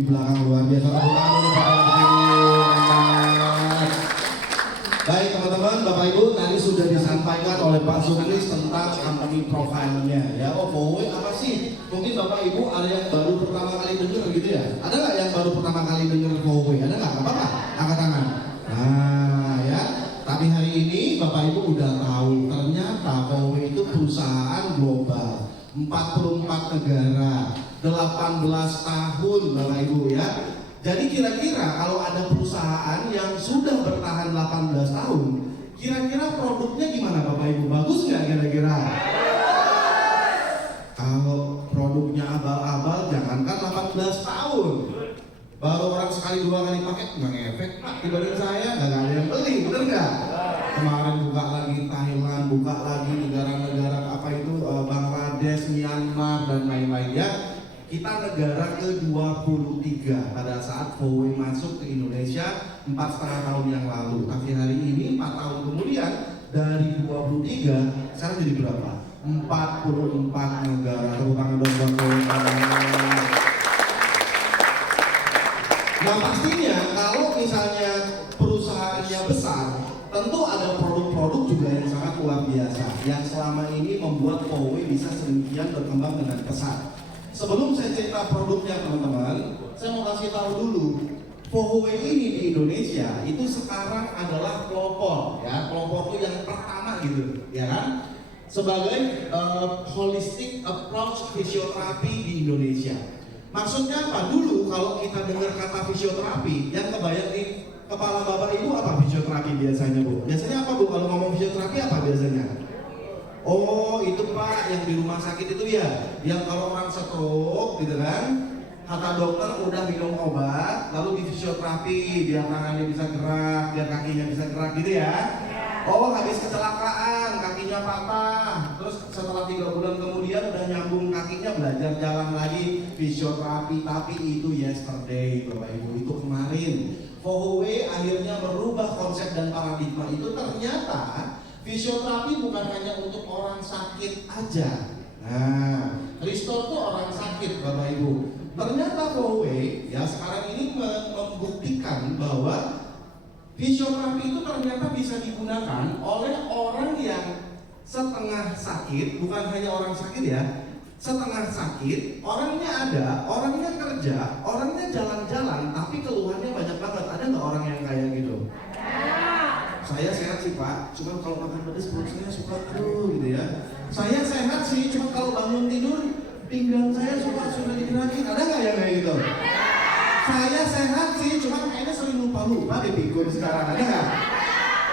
di belakang luar biasa. Baik teman-teman, Bapak Ibu, tadi sudah disampaikan oleh Pak Sukris tentang company profile-nya ya. Oh, VOWE apa sih? Mungkin Bapak Ibu ada yang baru pertama kali dengar gitu ya? Ada nggak yang baru pertama kali dengar VOWE? Ada nggak? Apa-apa? Angkat tangan. Nah ya, tapi hari ini Bapak Ibu udah tahu ternyata VOWE itu perusahaan global, 44 negara, 18 tahun Bapak Ibu ya. Jadi kira-kira kalau ada perusahaan yang sudah bertahan 18 tahun, kira-kira produknya gimana Bapak Ibu? Bagus nggak kira-kira? Kalau produknya abal-abal, jangankan 18 tahun, baru orang sekali dua kali pakai nggak ngefek Pak, dibanding saya nggak ada yang beli, bener nggak? Kemarin buka lagi Thailand, buka lagi negara-negara apa itu Bangladesh, Myanmar dan lain-lain ya. Kita negara ke-23 pada saat VOWE masuk ke Indonesia 4,5 tahun yang lalu. Tapi hari ini 4 tahun kemudian dari 23 sekarang jadi berapa? 44 negara. Tepuk tangan dong. Nah pastinya kalau misalnya perusahaannya besar, tentu ada produk-produk juga yang sangat luar biasa yang selama ini membuat VOWE bisa sedemikian berkembang dengan pesat. Sebelum saya cerita produknya teman-teman, saya mau kasih tahu dulu VOWE ini di Indonesia itu sekarang adalah pelopor ya, pelopor itu yang pertama gitu ya kan, sebagai holistic approach fisioterapi di Indonesia. Maksudnya apa? Dulu kalau kita dengar kata fisioterapi, yang kebayang di kepala Bapak Ibu apa fisioterapi biasanya Bu? Biasanya apa Bu kalau ngomong fisioterapi apa biasanya? Oh itu Pak yang di rumah sakit itu ya, yang kalau orang stroke gitu kan, kata dokter udah minum obat, lalu di fisioterapi biar tangannya bisa gerak, biar kakinya bisa gerak gitu ya. Oh habis kecelakaan kakinya patah, terus setelah 3 bulan kemudian udah nyambung kakinya, belajar jalan lagi, fisioterapi. Tapi itu yesterday Bapak Ibu, itu kemarin. VOWE akhirnya merubah konsep dan paradigma itu. Ternyata fisioterapi bukan hanya untuk orang sakit aja. Nah, restore tuh orang sakit Bapak Ibu. Ternyata VOWE ya sekarang ini membuktikan bahwa fisioterapi itu ternyata bisa digunakan oleh orang yang setengah sakit, bukan hanya orang sakit ya. Setengah sakit, orangnya ada, orangnya kerja, orangnya jalan-jalan, tapi keluhannya banyak banget. Ada nggak orang yang kayak gitu? Saya sehat sih Pak, cuma kalau makan pedas perut saya suka aduh gitu ya. Saya sehat sih, cuma kalau bangun tidur pinggang saya sudah digerakin. Ada nggak yang kayak gitu? Saya sehat sih, cuma kayaknya sering lupa dipikul sekarang. Ada nggak?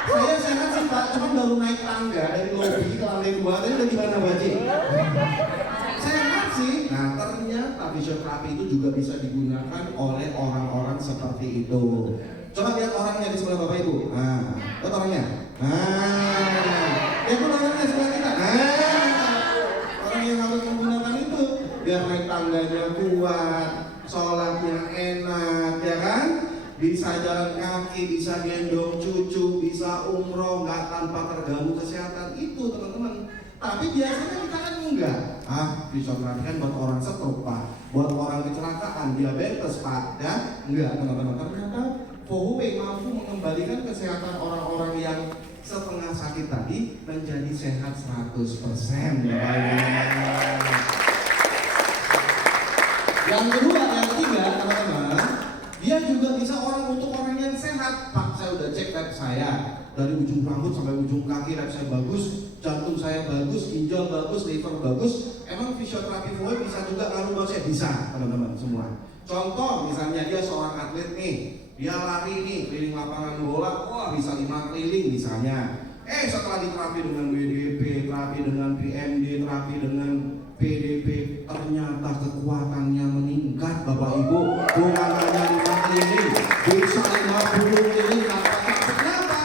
Saya sehat sih Pak, cuma baru naik tangga dari lobi ke lantai 2. Tadi udah gimana Baji? Sehat sih. Nah ternyata fisioterapi itu juga bisa digunakan oleh orang-orang seperti itu. Coba lihat orangnya di sebelah Bapak Ibu. Nah, lihat orangnya. Nah, lihat orangnya sebelah kita. Nah, orang yang harus menggunakan itu biar naik tangganya kuat, sholatnya enak, ya kan? Bisa jalan kaki, bisa gendong cucu, bisa umroh, nggak tanpa terganggu kesehatan itu teman-teman. Tapi biasanya kita kan enggak. Fisioterapi kan buat orang stroke Pak, buat orang kecelakaan, diabetes Pak, ya? Enggak teman-teman. Ternyata VOWE mampu mengembalikan kesehatan orang-orang yang setengah sakit tadi menjadi sehat 100%. Yang kedua, yang ketiga teman-teman, dia juga bisa untuk orang yang sehat. Pak, saya udah cek lab saya dari ujung rambut sampai ujung kaki, lab saya bagus, jantung saya bagus, ginjal bagus, liver bagus. Emang fisioterapi VOWE bisa juga ngaruh buat saya? Bisa teman-teman semua. Contoh misalnya dia seorang atlet nih, dia lari nih keliling lapangan bola, wah bisa 5 keliling misalnya. Setelah diterapi dengan BDP, terapi dengan PMD, terapi dengan PDP, ternyata kekuatannya meningkat Bapak Ibu. Bukan hanya 5 keliling, bisa 50 keliling. Kenapa?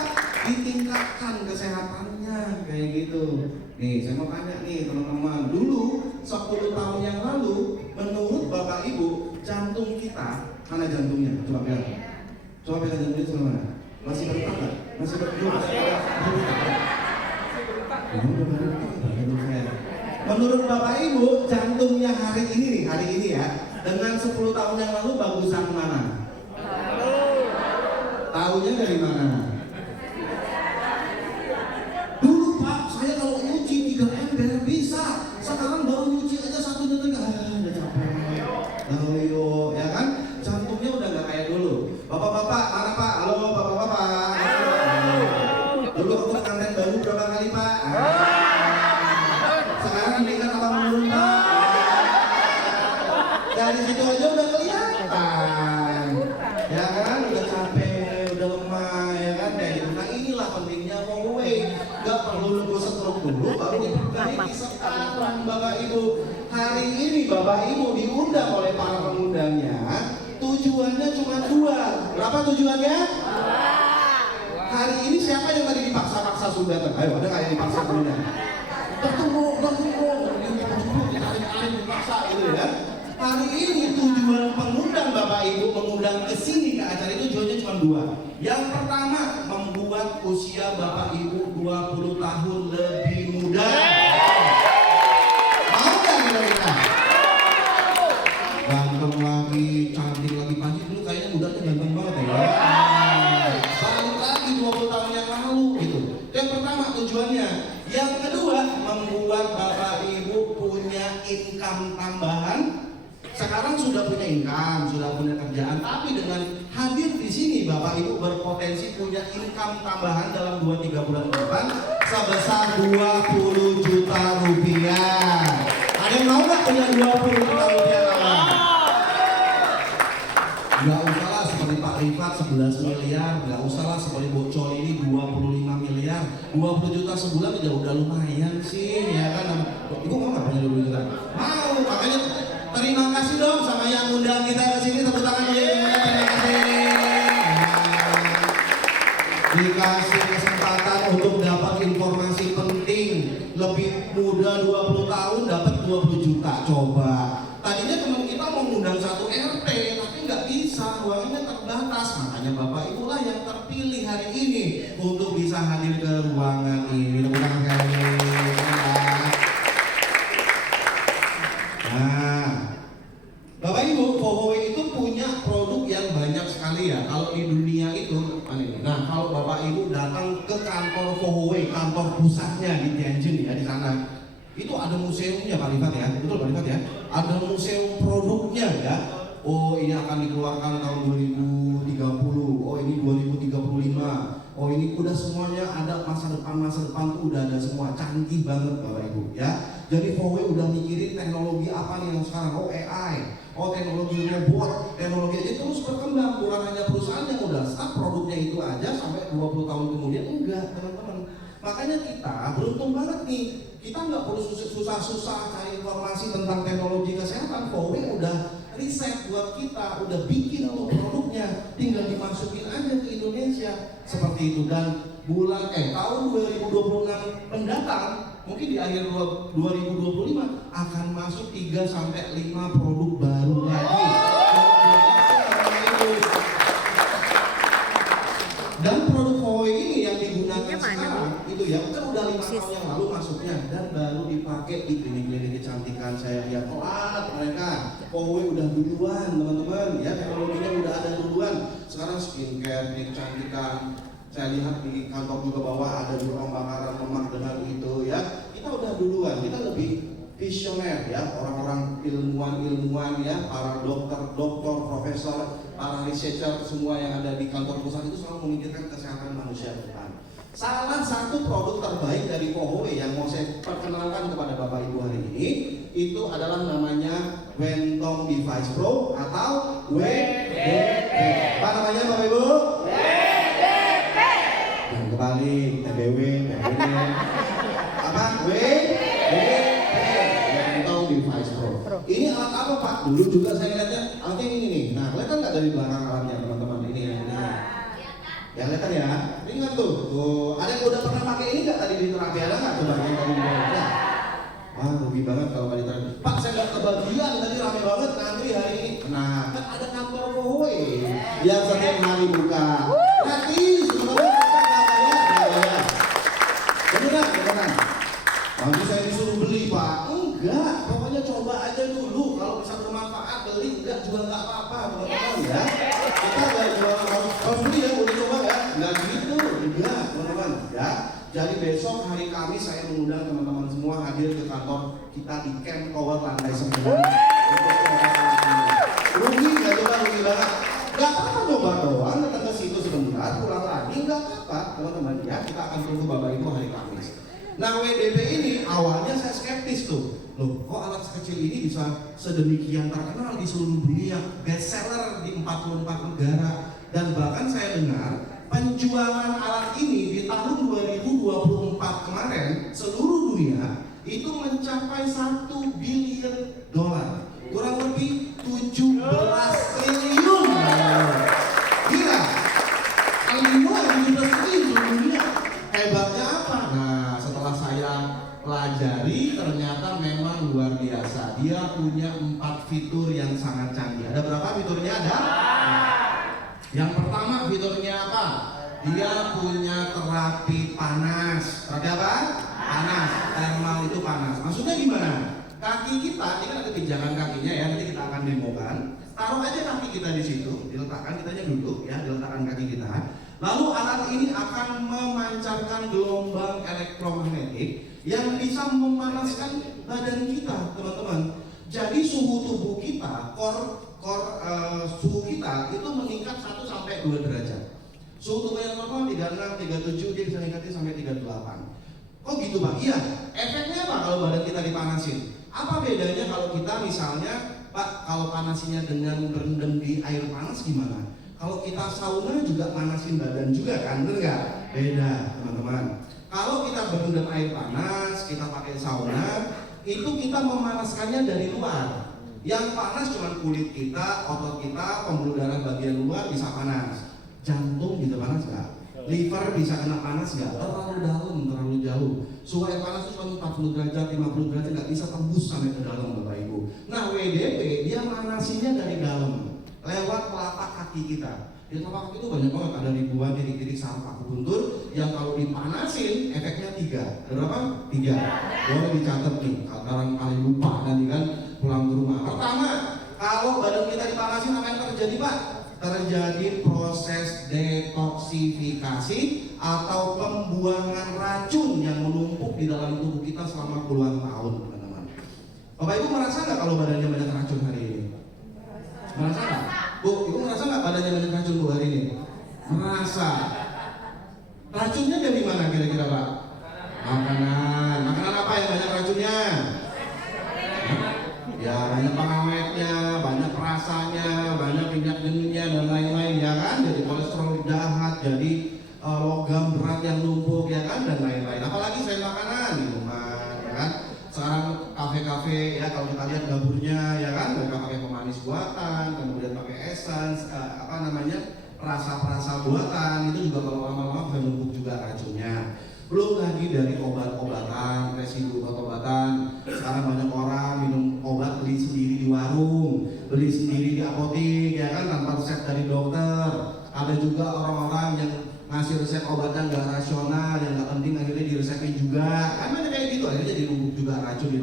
Ditingkatkan kesehatannya kayak gitu. Nih saya mau tanya nih teman-teman, dulu 10 tahun yang lalu menurut Bapak Ibu jantung kita, mana jantungnya? Coba pegang jantungnya sebelah mana? Masih bergerak nggak? Masih bergerak? Menurut Bapak Ibu jantungnya hari ini ya, Dengan 10 tahun yang lalu bagusan mana? Tahunya dari mana? Dulu Pak, saya kalau nyuci 3 ember bisa. Sekarang baru nyuci aja 1 detik, udah capek. Ayo, ya kan? Jantungnya udah gak kayak dulu. Bapak-bapak, mana Pak? Halo bapak-bapak. Dulu aku pengantin baru berapa kali Pak? Sekarang meningkat apa menurun Pak? Dari situ aja udah kelihatan. Ya kan? Udah capek, udah lemah, ya kan? Kayak gitu. Nah inilah pentingnya Huawei. Gak perlu nunggu stroke dulu baru diperbaiki sekarang Bapak Ibu. Hari ini Bapak Ibu diundang oleh para pengundangnya. Tujuannya cuma 2. Berapa tujuannya? 2. Hari ini siapa yang tadi dipaksa-paksa sudah datang? Ayo, ada nggak yang dipaksa kemudian? Bertemu, dipaksa gitu ya. Hari ini tujuan pengundang Bapak Ibu mengundang ke sini ke acara itu tujuannya cuma 2. Yang pertama, membuat usia Bapak Ibu 20 tahun lebih muda. Mau nggak kira-kira? Ganteng lagi, cantik lagi, Panji dulu kayaknya mudanya ganteng banget ya. Balik lagi 20 tahun yang lalu gitu. Yang pertama tujuannya. Yang kedua, membuat Bapak Ibu punya income tambahan. Sekarang sudah punya income, sudah punya kerjaan, tapi dengan hadir di sini Bapak Ibu berpotensi punya income tambahan dalam 2-3 bulan ke depan sebesar 20 juta rupiah. Ada yang mau nggak punya 20 juta rupiah kawan? Nggak usahlah seperti Pak Rifat 11 miliar, nggak usahlah seperti Bocor ini 25 miliar, 20 juta sebulan udah lumayan sih, ya kan? Ibu mau nggak punya 20 juta? Mau, makanya terima kasih dong sama yang undang kita ke sini, tepuk tangan ya. Terima kasih. Dikasih kesempatan untuk dapat informasi penting, lebih muda 20 tahun dapat 20 juta. Coba. Tadinya teman kita mau mengundang 1 RT, tapi nggak bisa, ruangannya terbatas. Makanya Bapak Ibu lah yang terpilih hari ini untuk bisa hadir ke ruangan ini. Tepuk tangan kali. Nah, Bapak Ibu, Huawei itu punya produk yang banyak sekali ya. Kalau di dunia itu, nah kalau Bapak Ibu datang ke kantor Huawei, kantor pusatnya di Tianjin ya di sana, itu ada museumnya Pak Rifat ya, betul Pak Rifat ya. Ada museum produknya ya. Oh ini akan dikeluarkan tahun 2030, oh ini 2035. Oh ini udah semuanya ada, masa depan tuh udah ada semua, canggih banget Bapak Ibu ya. Jadi Huawei udah mikirin teknologi apa nih yang sekarang, oh AI, oh teknologi robot, teknologi ini terus berkembang. Bukan hanya perusahaan yang udah start produknya itu aja sampai 20 tahun kemudian, enggak teman-teman. Makanya kita beruntung banget nih, kita nggak perlu susah-susah cari informasi tentang teknologi kesehatan. Huawei udah riset buat kita, udah bikin untuk produknya, tinggal dimasukin aja ke Indonesia seperti itu. Dan tahun 2026 mendatang, mungkin di akhir 2025 akan masuk 3-5 produk baru lagi. Dan produk Huawei ini yang digunakan sekarang itu ya kan udah 5 tahun yang lalu masuknya dan baru dipakai di klinik-klinik kecantikan. Saya lihat telat mereka. Huawei udah duluan teman-teman ya, teknologinya udah ada duluan. Sekarang skincare, kecantikan, saya lihat di kantor juga bahwa ada juga pembakaran lemak dengan itu ya. Kita udah duluan, kita lebih visioner ya, orang-orang ilmuwan ya, para dokter, profesor, para researcher semua yang ada di kantor pusat itu selalu memikirkan kesehatan manusia ke depan. Salah satu produk terbaik dari Huawei yang mau saya perkenalkan kepada Bapak Ibu hari ini itu adalah namanya Wentong Device Pro atau WDP. Apa namanya Bapak Ibu? WDP. Dan kembali TBW, apa? WDP. Wentong Device Pro. Ini alat apa Pak? Dulu juga saya lihatnya alatnya ini nih. Nah, kelihatan nggak dari belakang alatnya teman-teman ini? Ya kelihatan ya. Ingat tuh. Ada yang udah pernah pakai ini nggak tadi di terapi? Ada nggak coba yang tadi di bawah? Wah, rugi banget kalau kali tadi. Pak, saya nggak kebagian tadi, rame banget ngantri hari ini. Nah, kan ada kantor Huawei yang setiap hari buka. Gratis, teman-teman. Beneran. Nanti saya disuruh beli Pak. Enggak, pokoknya coba aja dulu. Kalau bisa bermanfaat beli. ya. Kita nggak jual kaos beli ya, udah coba ya? Nggak gitu, enggak teman-teman ya. Jadi besok hari Kamis saya mengundang teman-teman semua hadir ke kantor kita di Camp Tower lantai 9. Rugi nggak coba, rugi banget. Nggak apa-apa coba doang, datang ke situ sebentar, pulang lagi nggak apa-apa teman-teman ya. Kita akan tunggu Bapak Ibu hari Kamis. Nah WDP ini awalnya saya skeptis tuh. Loh, kok alat sekecil ini bisa sedemikian terkenal di seluruh dunia, bestseller di 44 negara, dan bahkan saya dengar penjualan alat ini di tahun 2024 kemarin seluruh dunia itu mencapai 1 billion dolar, kurang lebih 17 triliun. Gila, Alino 17 triliun seluruh dunia. Hebatnya apa? Nah, setelah saya pelajari ternyata memang luar biasa. Dia punya 4 fitur yang sangat canggih. Ada berapa fiturnya? Ada? Yang pertama fiturnya apa? Dia punya terapi panas. Terapi apa? Panas. Thermal itu panas. Maksudnya gimana? Kaki kita, ini kan ada pijakan kakinya ya, nanti kita akan demokan. Taruh aja kaki kita di situ, diletakkan, kitanya duduk ya, diletakkan kaki kita. Lalu alat ini akan memancarkan gelombang elektromagnetik yang bisa memanaskan badan kita, teman-teman. Jadi suhu tubuh kita, suhu kita itu meningkat 1 sampai 2 derajat. Suhu tubuh yang normal 36, 37, dia bisa meningkatin sampai 38. Oh gitu Pak? Iya. Efeknya apa kalau badan kita dipanasin? Apa bedanya kalau kita misalnya, Pak, kalau panasinya dengan berendam di air panas gimana? Kalau kita sauna juga panasin badan juga kan, bener nggak? Beda teman-teman. Kalau kita berendam air panas, kita pakai sauna, itu kita memanaskannya dari luar. Yang panas cuma kulit kita, otot kita, pembuluh darah bagian luar bisa panas. Jantung bisa panas nggak? Liver bisa kena panas nggak? Terlalu dalam, terlalu jauh. Suhu air panas itu cuma 40 derajat, 50 derajat, nggak bisa tembus sampai ke dalam Bapak Ibu. Nah WDP dia manasinya dari dalam, lewat telapak kaki kita. Di telapak kaki itu banyak banget, ada ribuan titik-titik saraf paku buntur yang kalau dipanasin efeknya 3. Ada berapa? 3. Boleh dicatat nih, barangkali lupa nanti kan pulang ke rumah. Pertama, kalau badan kita dipanasin apa yang terjadi Pak? Terjadi proses detoksifikasi atau pembuangan racun yang menumpuk di dalam tubuh kita selama puluhan tahun, teman-teman. Bapak Ibu merasa nggak kalau badannya banyak racun hari ini? Merasa nggak? Bu, Ibu merasa nggak badannya banyak racun Bu hari ini? Merasa. Racunnya dari mana kira-kira Pak? Makanan. Makanan apa yang banyak racunnya? Ya banyak pengawetnya, banyak rasanya, banyak minyak jenuhnya dan lain-lain ya kan. Jadi kolesterol jahat, jadi logam berat yang numpuk ya kan, dan lain-lain. Apalagi selain makanan, minuman ya kan. Sekarang kafe-kafe ya, kalau kita lihat dapurnya ya kan, mereka pakai pemanis buatan, kemudian pakai essence, perasa-perasa buatan, itu juga kalau lama-lama bisa numpuk juga racunnya. Belum lagi dari obat-obatan, residu obat-obatan. Sekarang banyak orang minum obat beli sendiri di warung, beli sendiri di apotek ya kan, tanpa resep dari dokter. Ada juga orang-orang yang ngasih resep obatnya nggak rasional, yang nggak penting akhirnya diresepin juga. Kan banyak kayak gitu, akhirnya jadi numpuk juga racun di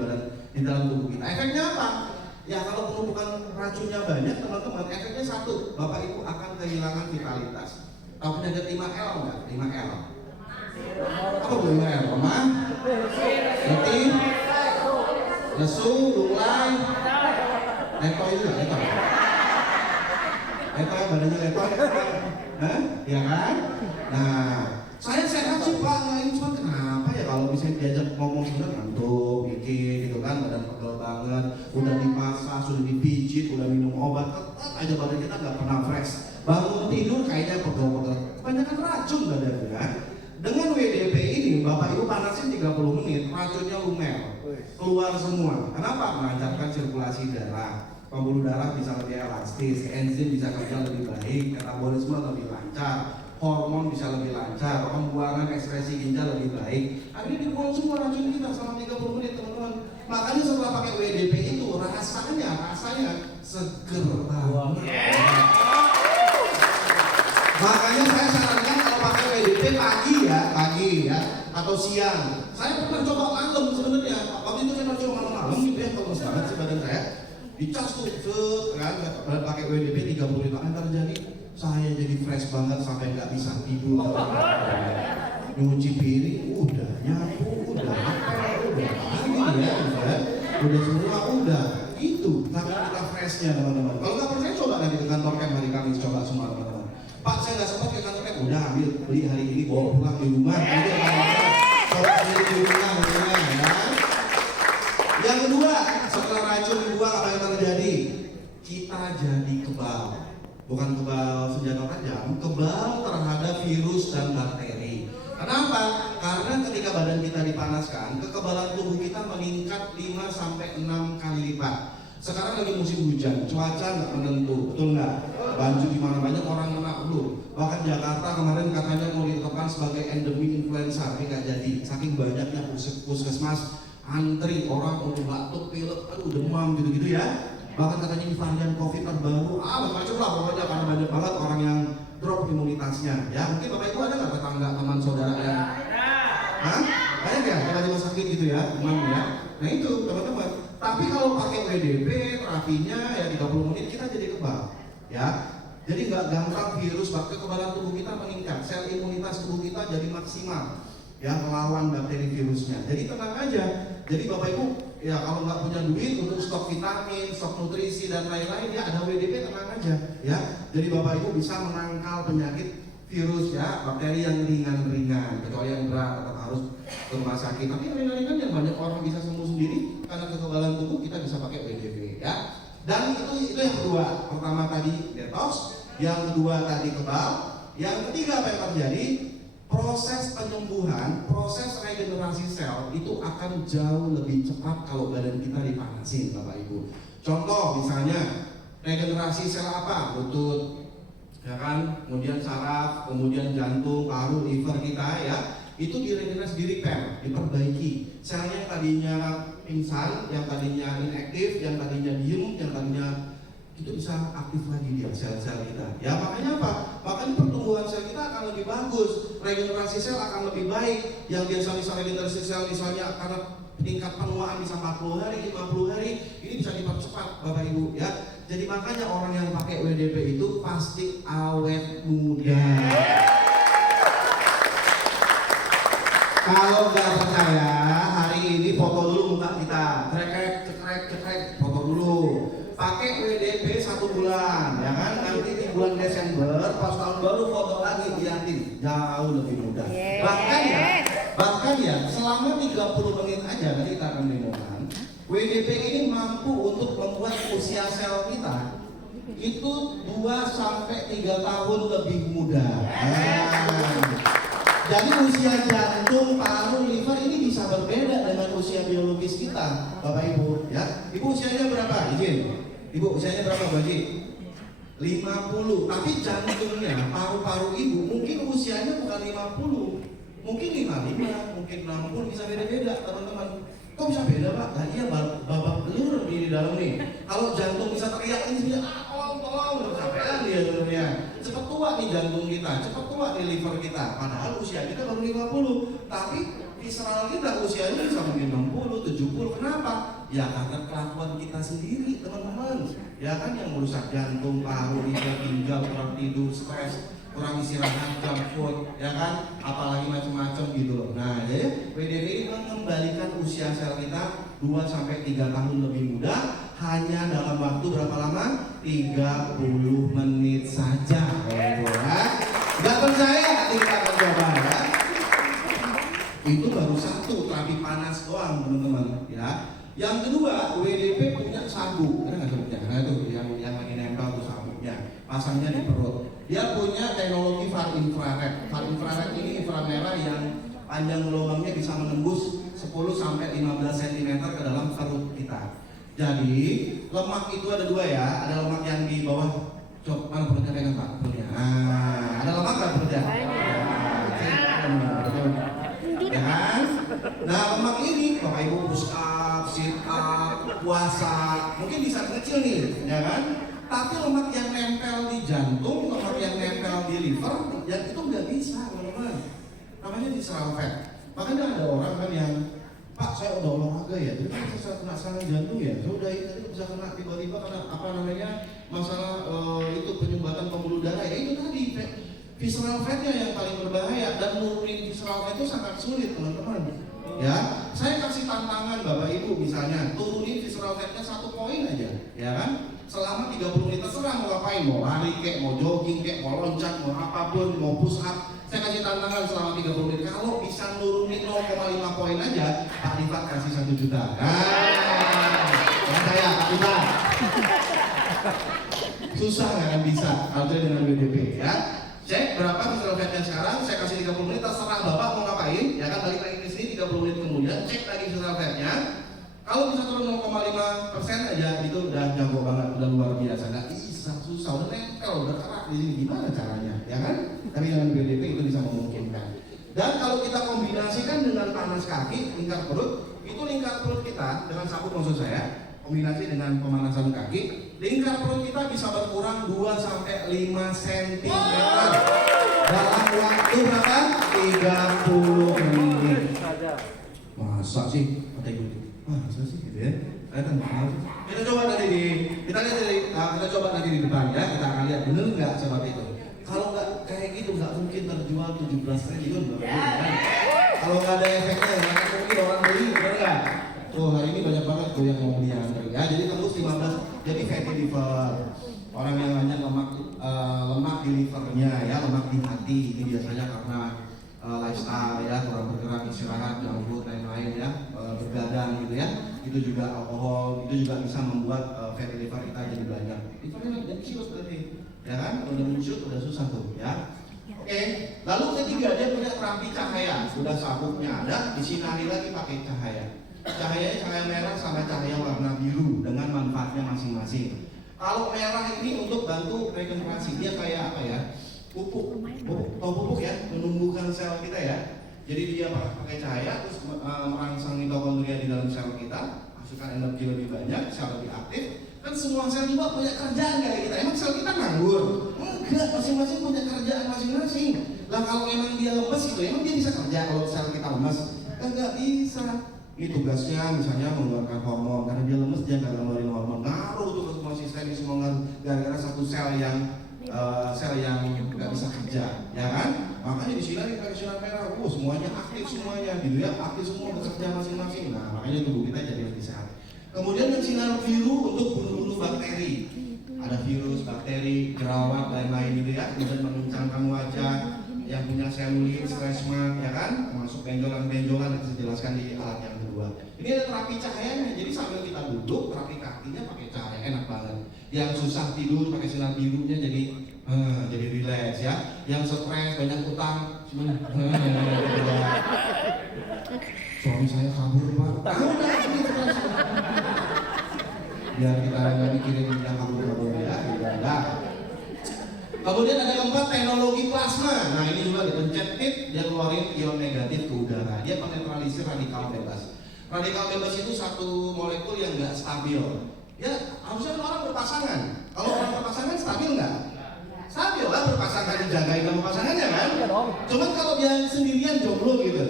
dalam tubuh kita. Efeknya apa? Ya kalau penumpukan racunnya banyak teman-teman, efeknya satu, Bapak Ibu akan kehilangan vitalitas. Tahu penyakit 5L nggak? 5L. Apa bu 5L? Lemah, letih, lesu, lunglai, letoy juga, letoy. Letoy, badannya letoy. Hah? Ya kan? Nah, saya sehat sih Pak, ini cuma kenapa ya kalau misalnya diajak ngomong sebentar ngantuk, gitu kan, badan pegel banget, udah dimasak, sudah dipijit, udah minum obat, tetap aja badan kita nggak pernah fresh. Bangun tidur kayaknya pegel-pegel, kebanyakan racun badannya kan. Dengan WDP ini, Bapak Ibu panasin 30 menit, racunnya lumer, keluar semua. Kenapa? Melancarkan sirkulasi darah, pembuluh darah bisa lebih elastis, enzim bisa kerja lebih baik, metabolisme lebih lancar, hormon bisa lebih lancar, pembuangan ekskresi ginjal lebih baik. Akhirnya dibuang semua racun kita selama 30 menit, teman-teman. Makanya setelah pakai WDP itu rasanya seger banget. Makanya saya sarankan kalau pakai WDP pagi ya, atau siang. Saya pernah coba malam sebenarnya. Waktu itu saya pernah coba malam gitu ya, kalau banget sih badan saya. dicas tuh, kan, pakai WDP 30 menit, akan terjadi saya jadi fresh banget sampai nggak bisa tidur. Nyuci piring udah, nyapu udah, udah semua udah, itu tapi kita freshnya teman-teman. Kalau nggak percaya coba nanti ke kantor camp hari Kamis, coba semua teman-teman. Pak saya nggak sempat ke kantor camp, udah ambil beli hari ini bawa pulang di rumah. Coba beli di rumah ya. Yang kedua, setelah racun dibuang apa yang terjadi? Kita jadi kebal. Bukan kebal senjata tajam, kebal terhadap virus dan bakteri. Kenapa? Karena ketika badan kita dipanaskan, kekebalan tubuh kita meningkat 5-6 kali lipat. Sekarang lagi musim hujan, cuaca nggak menentu, betul nggak? Banjir di mana banyak orang kena flu. Bahkan Jakarta kemarin katanya mau ditetapkan sebagai endemi influenza, tapi nggak jadi. Saking banyaknya puskesmas antri orang untuk batuk, pilek, aduh demam gitu-gitu ya. Bahkan katanya ini varian COVID terbaru, macam-macam lah pokoknya karena banyak banget orang yang drop imunitasnya. Ya mungkin Bapak Ibu ada nggak tetangga teman saudara yang, banyak ya tiba-tiba sakit gitu ya, demam ya. Nah itu teman-teman. Tapi kalau pakai WDP terapinya ya 30 menit kita jadi kebal, ya. Jadi nggak gampang virus, bakteri kekebalan tubuh kita meningkat, sel imunitas tubuh kita jadi maksimal, ya melawan bakteri virusnya. Jadi tenang aja. Jadi Bapak Ibu ya kalau nggak punya duit untuk stok vitamin, stok nutrisi dan lain-lain ya ada WDP tenang aja ya. Jadi Bapak Ibu bisa menangkal penyakit virus ya, bakteri yang ringan-ringan, kecuali yang berat tetap harus ke rumah sakit. Tapi yang ringan-ringan yang banyak orang bisa sembuh sendiri karena kekebalan tubuh kita bisa pakai WDP ya. Dan itu yang kedua. Pertama tadi detox, yang kedua tadi kebal, yang ketiga apa yang terjadi? Proses penyembuhan, proses regenerasi sel itu akan jauh lebih cepat kalau badan kita dipanasin, Bapak Ibu. Contoh misalnya regenerasi sel apa? Lutut, ya kan? Kemudian saraf, kemudian jantung, paru, liver kita ya. Itu diregenerasi, di-repair, diperbaiki. Selnya yang tadinya pingsan, yang tadinya inaktif, yang tadinya diem, yang tadinya itu bisa aktif lagi dia sel-sel kita. Ya makanya apa? Makanya pertumbuhan sel kita akan lebih bagus, regenerasi sel akan lebih baik. Yang biasa misalnya regenerasi sel misalnya karena tingkat penuaan bisa 40 hari, 50 hari, ini bisa dipercepat Bapak Ibu ya. Jadi makanya orang yang pakai WDP itu pasti awet muda. Kalau nggak percaya, hari ini foto dulu muka kita, cekrek, foto dulu. Pakai WDP 1 bulan, ya kan? Nanti di bulan Desember, pas tahun baru foto lagi liatin, jauh lebih mudah. Bahkan ya, selama 30 menit aja nanti kita akan demokan. WDP ini mampu untuk membuat usia sel kita itu 2-3 tahun lebih muda. Jadi usia jantung, paru, liver ini bisa berbeda dengan usia biologis kita, Bapak Ibu. Ya, Ibu usianya berapa? Izin. Ibu usianya berapa, Bu Haji? 50. Tapi jantungnya, paru-paru ibu mungkin usianya bukan 50, mungkin 55, mungkin 60, bisa beda-beda, teman-teman. Kok bisa beda, Pak? Nah, iya, babak belur di dalam nih. Kalau jantung bisa teriak ini dia, tolong, kecapean dia sebenarnya. Cepat tua nih jantung kita, cepat tua nih liver kita. Padahal usia kita baru 50, tapi visceral kita usianya bisa mungkin 60, 70. Kenapa? Ya karena kelakuan kita sendiri, teman-teman. Ya kan yang merusak jantung, paru, liver, ginjal, kurang tidur, stres, kurang istirahat, junk food, ya kan? Apalagi macam-macam gitu loh. Nah, jadi WDP ini mengembalikan usia sel kita 2-3 tahun lebih muda hanya dalam waktu berapa lama? 30 menit saja. Gak percaya? Nanti kita akan coba ya. Itu baru satu terapi panas doang, teman-teman. Ya. Yang kedua, WDP punya sabuk. Ada nggak sabuknya? Nah itu yang lagi nempel tuh sabuknya. Pasangnya di perut. Dia punya teknologi far infrared. Far infrared ini inframerah yang panjang gelombangnya bisa menembus 10-15 cm ke dalam perut kita. Jadi lemak itu ada dua ya. Ada lemak yang di bawah. Coba mana perutnya pegang Pak? Perutnya. Nah, ada lemak nggak perutnya? Ya kan? Nah lemak ini Bapak Ibu push up, sit up, puasa mungkin bisa kecil nih, ya kan? Tapi lemak yang nempel di jantung, lemak yang nempel di liver, yang itu nggak bisa, teman-teman. Namanya visceral fat. Makanya ada orang kan yang Pak saya udah olahraga ya, jadi kan saya kena serangan jantung ya, saya udah ini tadi bisa kena tiba-tiba karena apa namanya masalah itu penyumbatan pembuluh darah ya, itu tadi visceral fatnya yang paling berbahaya, dan nurunin visceral fat itu sangat sulit teman-teman. Ya, saya kasih tantangan Bapak Ibu misalnya, turunin visceral fatnya 1 poin aja, ya kan? Selama 30 menit terserah mau ngapain, mau lari kek, mau jogging kek, mau loncat, mau apapun, mau push up. Saya kasih tantangan selama 30 menit, kalau bisa nurunin 0,5 poin aja, Pak Difat kasih 1 juta. Saya Pak Difat. Susah nggak akan bisa, kalau dengan BDP ya. Cek berapa visceral fatnya sekarang, saya kasih 30 menit, terserah Bapak mau ngapain, ya kan, balik lagi ke sini 30 menit kemudian, cek lagi visceral fatnya. Kalau bisa turun 0,5% aja, itu udah jago banget, udah luar biasa. Nggak bisa, susah, udah nempel, udah kerak di sini, gimana caranya, ya kan? Tapi dengan BDP itu bisa memungkinkan. Dan kalau kita kombinasikan dengan panas kaki, lingkar perut, itu lingkar perut kita dengan sabuk maksud saya, kombinasi dengan pemanasan kaki, lingkar perut kita bisa berkurang 2-5 cm dalam waktu berapa? 30 menit. Masa sih? Kata ibu itu. Masa sih gitu ya? Kita coba nanti kita coba nanti di depan ya, kita akan lihat bener nggak sebab itu. Kalau nggak kayak gitu nggak mungkin terjual 17 triliun kan? Kalau nggak ada efeknya nggak mungkin orang beli, bener nggak? Oh hari ini banyak banget tuh yang mau beli antri ya. Jadi tembus 15, jadi fatty liver. Orang yang banyak lemak di livernya ya, lemak di hati ini biasanya karena lifestyle ya, kurang bergerak, istirahat, junk food, lain-lain ya, begadang gitu ya. Itu juga alkohol, itu juga bisa membuat fatty liver kita jadi banyak. Livernya kecil seperti, ya kan? Udah muncul, udah susah tuh ya. Oke, lalu ketiga dia punya terapi cahaya, sudah sabuknya ada, disinari lagi pakai cahaya. Cahayanya cahaya merah sama cahaya warna biru dengan manfaatnya masing-masing. Kalau merah ini untuk bantu regenerasi, dia kayak apa ya? Pupuk, tahu pupuk ya, menumbuhkan sel kita ya. Jadi dia pakai cahaya terus merangsang mitokondria di dalam sel kita, masukkan energi lebih banyak, sel lebih aktif. Kan semua sel juga punya kerjaan kayak kita. Emang sel kita nganggur? Enggak, masing-masing punya kerjaan masing-masing. Lah kalau emang dia lemes itu, emang dia bisa kerja kalau sel kita lemes? Enggak bisa. Ini tugasnya misalnya mengeluarkan hormon, karena dia lemes dia nggak ngeluarin hormon, ngaruh tuh ke semua sistem, semua ngaruh gara-gara satu sel yang nggak bisa kerja, ya kan? Makanya di sini pakai sinar merah, semuanya aktif semuanya, gitu ya, aktif semua bekerja masing-masing. Nah makanya tubuh kita jadi lebih sehat. Kemudian yang sinar biru untuk bunuh-bunuh bakteri, ada virus, bakteri, jerawat, lain-lain gitu ya, kemudian mengencangkan wajah. Yang punya selulit, stress mark, ya kan, masuk benjolan-benjolan, kita jelaskan di alat yang kedua. Ini ada terapi cahayanya, jadi sambil kita duduk, terapi kakinya pakai cahaya, enak banget. Yang susah tidur pakai sinar birunya jadi relax ya. Yang stres, banyak utang, suami saya kabur pak, biar kita nggak mikirin yang kabur ya, Kemudian ada yang keempat, teknologi plasma. Nah ini juga dipencet tit, dia keluarin ion negatif ke udara. Dia menetralisir radikal bebas. Radikal bebas itu satu molekul yang nggak stabil. Ya harusnya orang berpasangan. Kalau orang berpasangan stabil nggak? Stabil lah, berpasangan dijagain sama pasangannya kan. Cuman kalau dia sendirian jomblo gitu,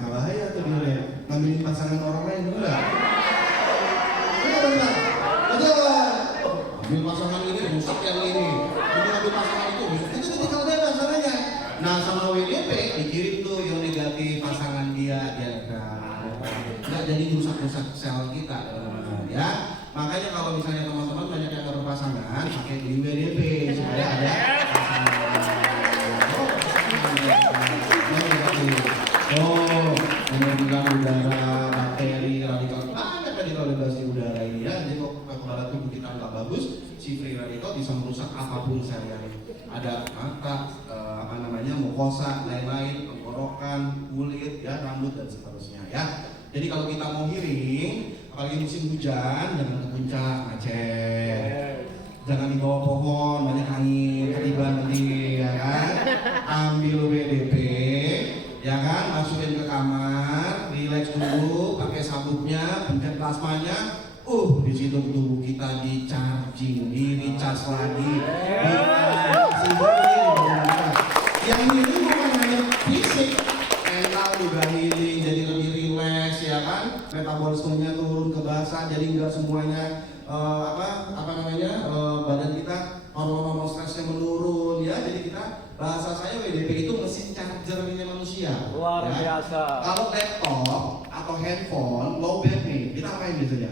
nah bahaya tuh dia ngambilin pasangan orang lain enggak? Benar. Ambil pasangan ini rusak yang ini. Ambil pasangan itu radikal bebas namanya. Nah sama WDP dikirim tuh yang negatif pasangan dia nggak jadi rusak-rusak sel kita ya. Makanya kalau misalnya teman-teman banyak yang berpasangan pakai di WDP supaya ada menurunkan udara, bakteri, radikal, banyak radikal bebas di udara ini ya. Jadi kalau tubuh kita nggak bagus, si free radikal bisa merusak apapun sel yang ada mata, mukosa, lain-lain, tenggorokan, kulit, ya, rambut dan seterusnya ya. Jadi kalau kita mau healing, apalagi musim hujan, jangan ke puncak, macet. Jangan di bawah pohon, banyak angin, ketiban nanti, ya kan? Ambil WDP, ya kan? Masukin ke kamar, relax dulu, pakai sabuknya, pencet plasmanya. Di situ tubuh kita di-charging, di-recharge lagi, dikasih healing. Yang healing bukan hanya fisik, mental juga healing, jadi lebih relax, ya bahasa saya WDP itu mesin chargernya manusia. Luar biasa. Kalau laptop atau handphone low bat nih, kita apain biasanya?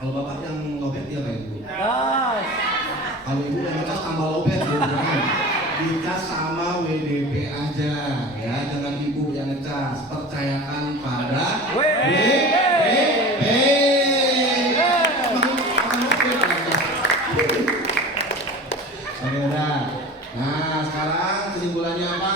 Kalau bapak yang low bat dia apain dulu? Kalau ibu yang ngecas tambah low bat gitu kan? Dicas sama WDP aja ya, dengan ibu yang ngecas. Percayakan pada WDP. Nah, sekarang kesimpulannya apa?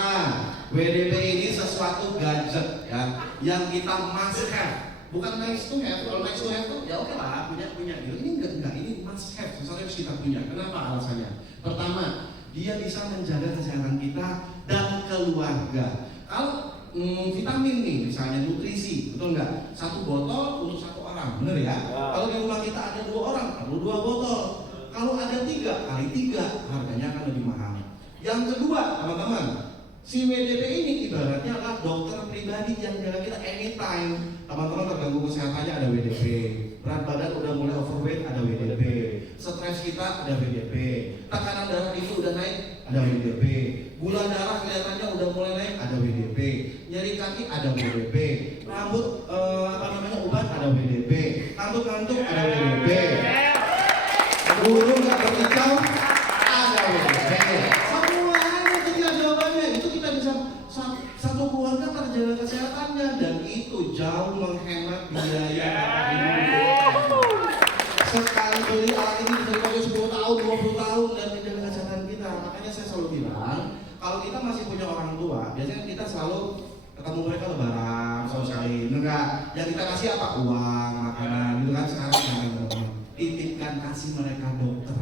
WDP ini sesuatu gadget ya, yang kita must have, bukan nice to have. Kalau nice to have tuh ya oke lah, punya gitu. Ini enggak, ini must have, sesuatu yang harus kita punya. Kenapa alasannya? Pertama, dia bisa menjaga kesehatan kita dan keluarga. Kalau vitamin nih, misalnya nutrisi, betul nggak? 1 botol untuk 1 orang, bener ya? Kalau di rumah kita ada 2 orang, perlu 2 botol. Kalau ada 3 kali 3, harganya akan lebih mahal. Yang kedua, teman-teman, si WDP ini ibaratnya adalah dokter pribadi yang jaga kita anytime. Teman-teman terganggu kesehatannya ada WDP, berat badan udah mulai overweight ada WDP, stres kita ada WDP, tekanan darah itu udah naik ada WDP, gula darah kelihatannya udah mulai naik ada WDP, nyeri kaki ada WDP, rambut ubat ada WDP, kantuk-kantuk ada WDP, bulu nggak berkicau ada WDP. Semuanya jadi jawabannya. Itu kita bisa satu keluarga terjaga kesehatannya, dan itu jauh menghemat biaya. Sekali beli alat ini bisa dipakai 10 tahun, 20 tahun dan menjaga kesehatan kita. Makanya saya selalu bilang, kalau kita masih punya orang tua, biasanya kita selalu ketemu mereka lebaran, sosialin, enggak? Yang kita kasih apa? Uang, makanan, gitu kan. Sekarang jangan teman-teman, titipkan, kasih mereka dokter,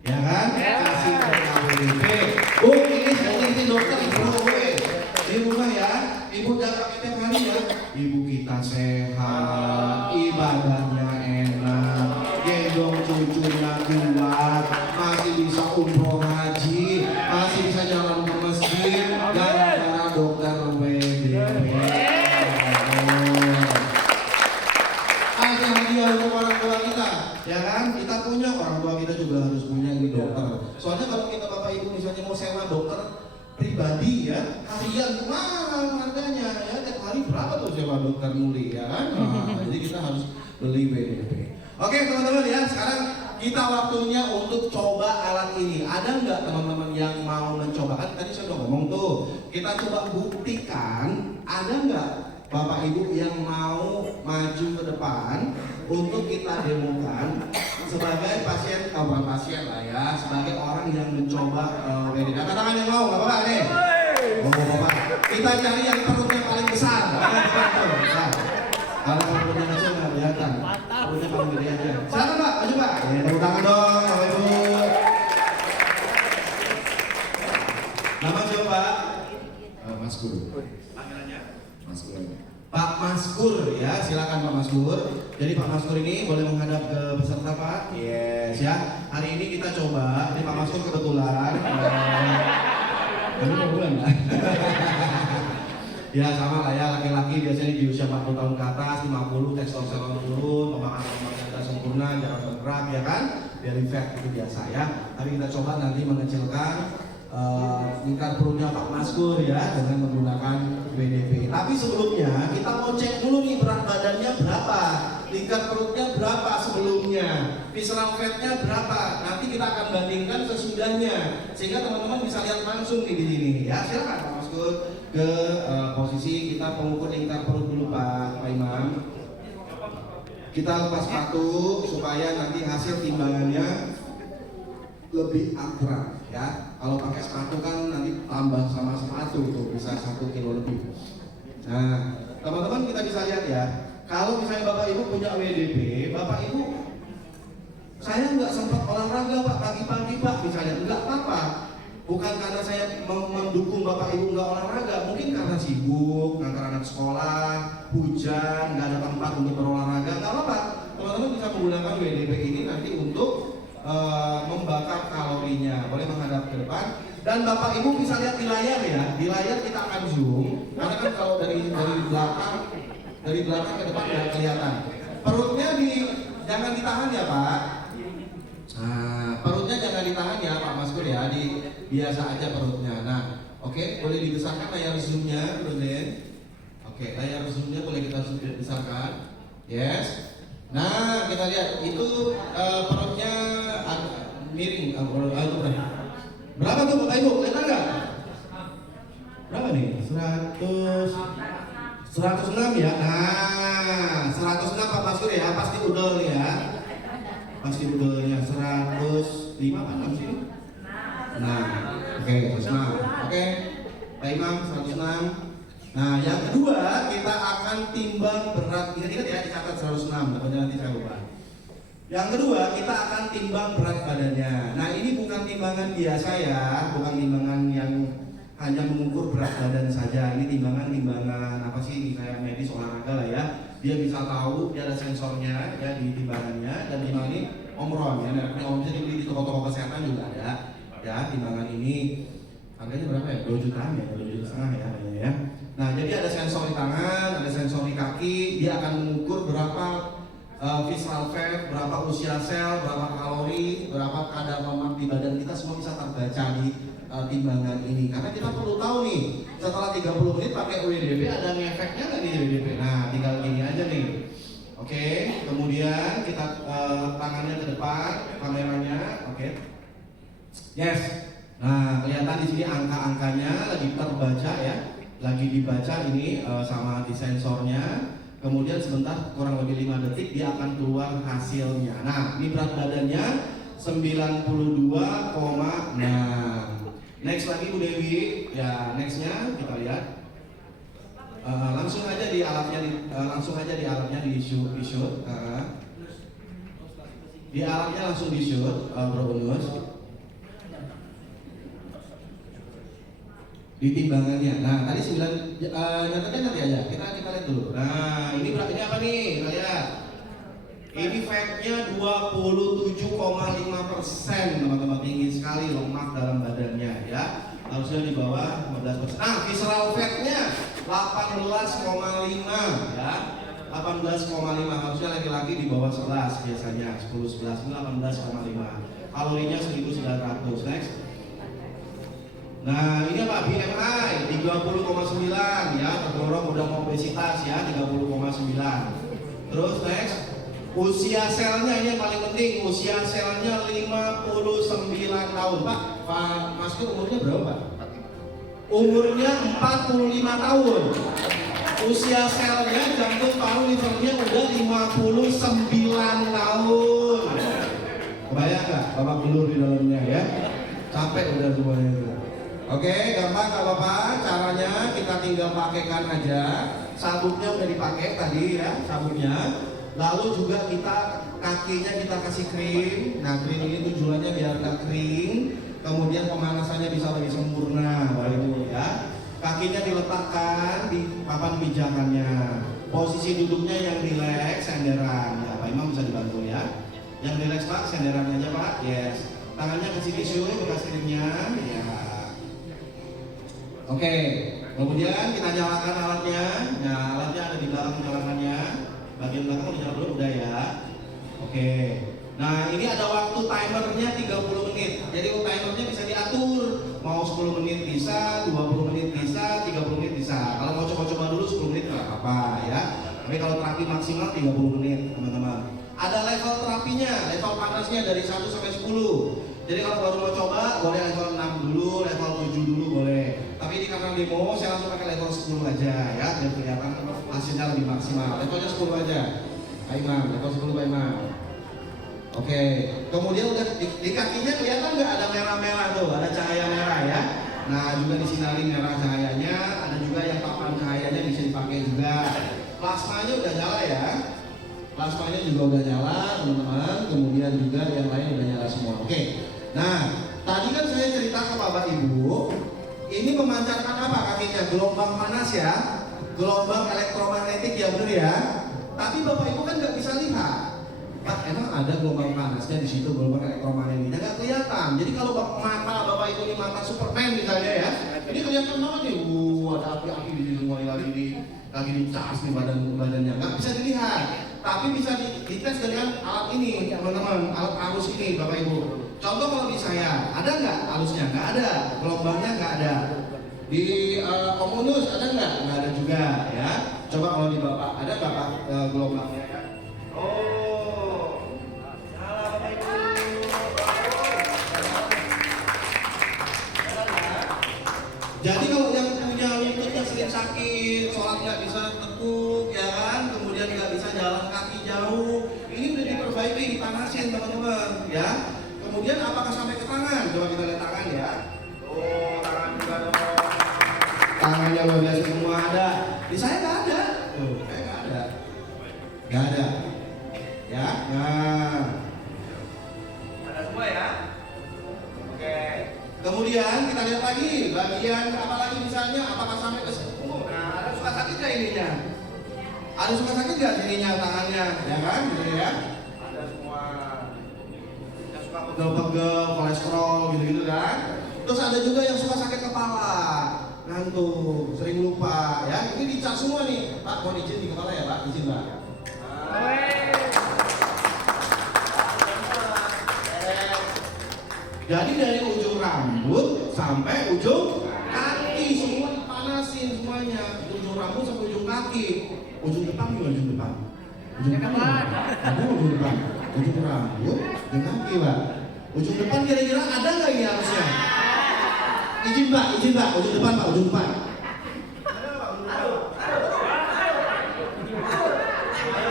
ya kan? Kasih mereka WDP. Ini saya ngerti dokter, ibu di rumah ya, ibu jaga setiap hari ya. Ibu kita sehat, ibadahnya enak, gendong cucunya kuat, masih bisa umroh haji, masih bisa jalan ke masjid, gara-gara dokter WDP. Ada hadiah untuk orang tua kita, ya kan? Kita punya, orang tua kita juga harus punya ini dokter. Soalnya kalau kita bapak ibu misalnya mau sewa dokter pribadi ya, harian mahal harganya ya, tiap hari berapa tuh sewa dokter muli ya kan? Nah, jadi kita harus beli WDP. Oke teman-teman ya, sekarang kita waktunya untuk coba alat ini. Ada nggak teman-teman yang mau mencoba? Kan tadi saya udah ngomong tuh, kita coba buktikan. Ada nggak bapak ibu yang mau maju ke depan untuk kita demokan sebagai pasien, bukan pasien lah ya, sebagai orang yang mencoba WDP. Angkat tangan yang mau, nggak apa-apa nih. Bapak, kita cari yang perutnya paling besar. Kalau perutnya kecil nggak kelihatan, perutnya paling gede aja. Silakan Pak, maju Pak. Ya, tepuk tangan dong, Bapak Ibu. Nama siapa Pak? Maskur. Panggilannya? Maskur. Pak Maskur ya, silakan Pak Maskur. Jadi Pak Maskur ini boleh menghadap ke peserta Pak. Yes ya. Hari ini kita coba. Ini Pak Maskur kebetulan. Ini mau bulan nggak? Ya sama lah ya, laki-laki biasanya di usia 40 tahun ke atas, 50 testosteron turun, pemakan darah sempurna, jarang bergerak ya kan? Belly fat itu biasa ya. Tapi kita coba nanti mengecilkan tingkat perutnya Pak Maskur ya dengan menggunakan WDP. Tapi sebelumnya kita mau cek dulu nih berat badannya berapa, tingkat perutnya berapa sebelumnya, visceral fatnya berapa. Nanti kita akan bandingkan sesudahnya sehingga teman-teman bisa lihat langsung nih di sini ya. Silakan Pak Maskur ke posisi kita pengukur tingkat perut dulu Pak Imam. Kita lepas sepatu supaya nanti hasil timbangannya lebih akurat ya. Kalau pakai sepatu kan nanti tambah sama sepatu tuh bisa 1 kilo lebih. Nah, teman-teman kita bisa lihat ya. Kalau misalnya Bapak Ibu punya WDP, Bapak Ibu, saya nggak sempat olahraga Pak pagi-pagi Pak, misalnya nggak apa-apa. Bukan karena saya mendukung Bapak Ibu nggak olahraga, mungkin karena sibuk, ngantar anak sekolah, hujan, nggak ada tempat untuk berolahraga, nggak apa-apa. Teman-teman bisa menggunakan WDP ini nanti untuk membakar kalorinya. Boleh menghadap ke depan dan Bapak Ibu bisa lihat di layar ya. Di layar kita akan zoom karena kan kalau dari belakang ke depan tidak kelihatan. Perutnya jangan ditahan ya Pak. Nah, perutnya jangan ditahan ya Pak Maskur ya, biasa aja perutnya. Nah, oke, boleh dibesarkan layar zoomnya, Bro Den. Oke, layar zoomnya boleh kita besarkan. Yes. Nah, kita lihat itu perutnya miring. Berapa tuh Bapak Ibu? Lihat nggak? Berapa nih? 106 ya. Nah, 106 Pak Maskur ya, pasti udel nih ya. Pasti udelnya 105 apa 6 sih? Nah, oke, 106. Oke, Pak Imam 106. Nah, yang kedua kita akan timbang berat. Ingat-ingat ya, dicatat 106. Takutnya nanti saya lupa. Yang kedua kita akan timbang berat badannya. Nah, ini bukan timbangan biasa ya, bukan timbangan yang hanya mengukur berat badan saja. Ini timbangan apa sih? Ini kayak medis olahraga lah ya. Dia bisa tahu, dia ada sensornya ya di timbangannya, dan timbangan ini omron ya. Nah, om bisa dibeli di toko-toko kesehatan juga ada ya timbangan ini. Harganya berapa ya? 2 jutaan ya, 2 juta setengah ya harganya ya. Nah, jadi ada sensor di tangan, ada sensor di kaki, dia akan mengukur berapa visceral fat, berapa usia sel, berapa kalori, berapa kadar lemak di badan kita, semua bisa terbaca di timbangan ini. Karena kita perlu tahu nih, setelah 30 menit pakai WDP ada ngefeknya nggak nih WDP? Nah, tinggal gini aja nih. Oke, kemudian kita tangannya ke depan, kameranya, oke. Yes. Nah, kelihatan di sini angka-angkanya lagi terbaca ya, lagi dibaca ini sama di sensornya. Kemudian sebentar kurang lebih 5 detik dia akan keluar hasilnya. Nah, ini berat badannya 92,6. Next lagi Bu Dewi, ya nextnya kita lihat. Langsung aja di alatnya di shoot. Di alatnya langsung di shoot, Bro Unus. Di timbangannya. Nah, tadi 9 nyatetnya nanti aja. Kita lihat dulu. Nah, ini apa nih? Kita lihat. Ini fatnya 27,5%, teman-teman, tinggi sekali lemak dalam badannya ya. Harusnya di bawah 15%. Nah, visceral fatnya 18,5 ya. 18,5, harusnya laki-laki di bawah 11 biasanya. 10 11 ini 18,5. Kalorinya 1900. Next. Nah, ini apa? BMI 30,9 ya, terdorong udah obesitas ya, 30,9. Terus next. Usia selnya ini yang paling penting, usia selnya 59 tahun. Pak Maskur umurnya berapa Pak? Umurnya 45 tahun. Usia selnya jantung paru livernya udah 59 tahun. Kebayang nggak babak belur di dalamnya ya? Capek udah semuanya itu. Oke, gampang nggak apa-apa. Caranya kita tinggal pakaikan aja. Sabuknya udah dipakai tadi ya, sabuknya. Lalu juga kakinya kita kasih krim. Nah, krim ini tujuannya biar nggak kering. Kemudian pemanasannya bisa lebih sempurna, baru ya. Kakinya diletakkan di papan pijakannya. Posisi duduknya yang rileks, senderan. Ya, Pak Imam bisa dibantu ya. Yang rileks Pak, senderan aja Pak. Yes. Tangannya kasih tisu bekas krimnya. Ya. Oke. Kemudian kita nyalakan alatnya. Nah, alatnya ada di belakang nyalakannya. Bagian belakang udah nyala udah ya. Oke. Nah, ini ada waktu timernya 30 menit. Jadi timernya bisa diatur. Mau 10 menit bisa, 20 menit bisa, 30 menit bisa. Kalau mau coba-coba dulu 10 menit nggak apa-apa ya. Tapi kalau terapi maksimal 30 menit, teman-teman. Ada level terapinya, level panasnya dari 1 sampai 10. Jadi kalau baru mau coba, boleh level 6 dulu, level 7 dulu boleh. Tapi ini karena demo, saya langsung pakai level 10 aja ya, biar kelihatan hasilnya lebih maksimal. Levelnya 10 aja. Pak Imam, level 10 Pak Imam. Oke, kemudian udah di kakinya kelihatan nggak ada merah-merah tuh, ada cahaya merah ya. Nah, juga disinari merah cahayanya, ada juga yang papan cahayanya bisa dipakai juga. Plasmanya udah nyala ya. Plasmanya juga udah nyala, teman-teman. Kemudian juga yang lain udah nyala semua. Oke. Nah, tadi kan saya cerita ke Bapak Ibu, ini memancarkan apa kakinya? Gelombang panas ya, gelombang elektromagnetik ya bener ya. Tapi Bapak Ibu kan nggak bisa lihat. Pak, emang ada gelombang panasnya di situ, gelombang elektromagnetiknya nggak kelihatan. Jadi kalau mata Bapak Ibu ini mata Superman misalnya ya, ini kelihatan banget nih. Ada api-api di sini semua lagi dicas di badannya, nggak bisa dilihat. tapi bisa dites dengan alat ini teman-teman, alat arus ini Bapak Ibu. Contoh kalau di saya, ada nggak arusnya? Nggak ada, gelombangnya nggak ada. Di Komunus ada nggak? Nggak ada juga ya. Coba kalau di Bapak, ada nggak Pak gelombangnya ya? Oh, salah Bapak Ibu. Jadi kalau yang punya lututnya sering sakit, sholat nggak bisa tekuk, ya kan, kemudian nggak bisa jalan kaki jauh, ini udah diperbaiki, dipanasin teman-teman, ya. Kemudian apakah sampai ke tangan? Coba kita lihat tangan ya. Oh, tangan juga dong. Tangannya luar biasa semua ada. Di saya nggak ada. Tuh, kayak nggak ada. Nggak ada. Ya, nah. Ada semua ya. Oke. Kemudian kita lihat lagi bagian apa lagi misalnya, apakah sampai ke sini? Nah, ada suka sakit nggak ininya? Ada suka sakit nggak sininya tangannya? Ya kan, gitu ya? Ada semua. Yang suka pegel-pegel, kolesterol, gitu-gitu kan? Terus ada juga yang suka sakit kepala, ngantuk, sering lupa, ya? Ini dicak semua nih. Pak, mohon izin di kepala ya Pak, izin Pak. Jadi dari ujung rambut sampai ujung kaki semua dipanasin semuanya. Ujung rambut sampai ujung kaki. Ujung depan gimana ujung depan? Ujung depan. Ujung depan. Ujung rambut, ujung kaki Pak. Ujung depan kira-kira ada nggak ini harusnya? Izin Pak, ujung depan Pak, ujung depan.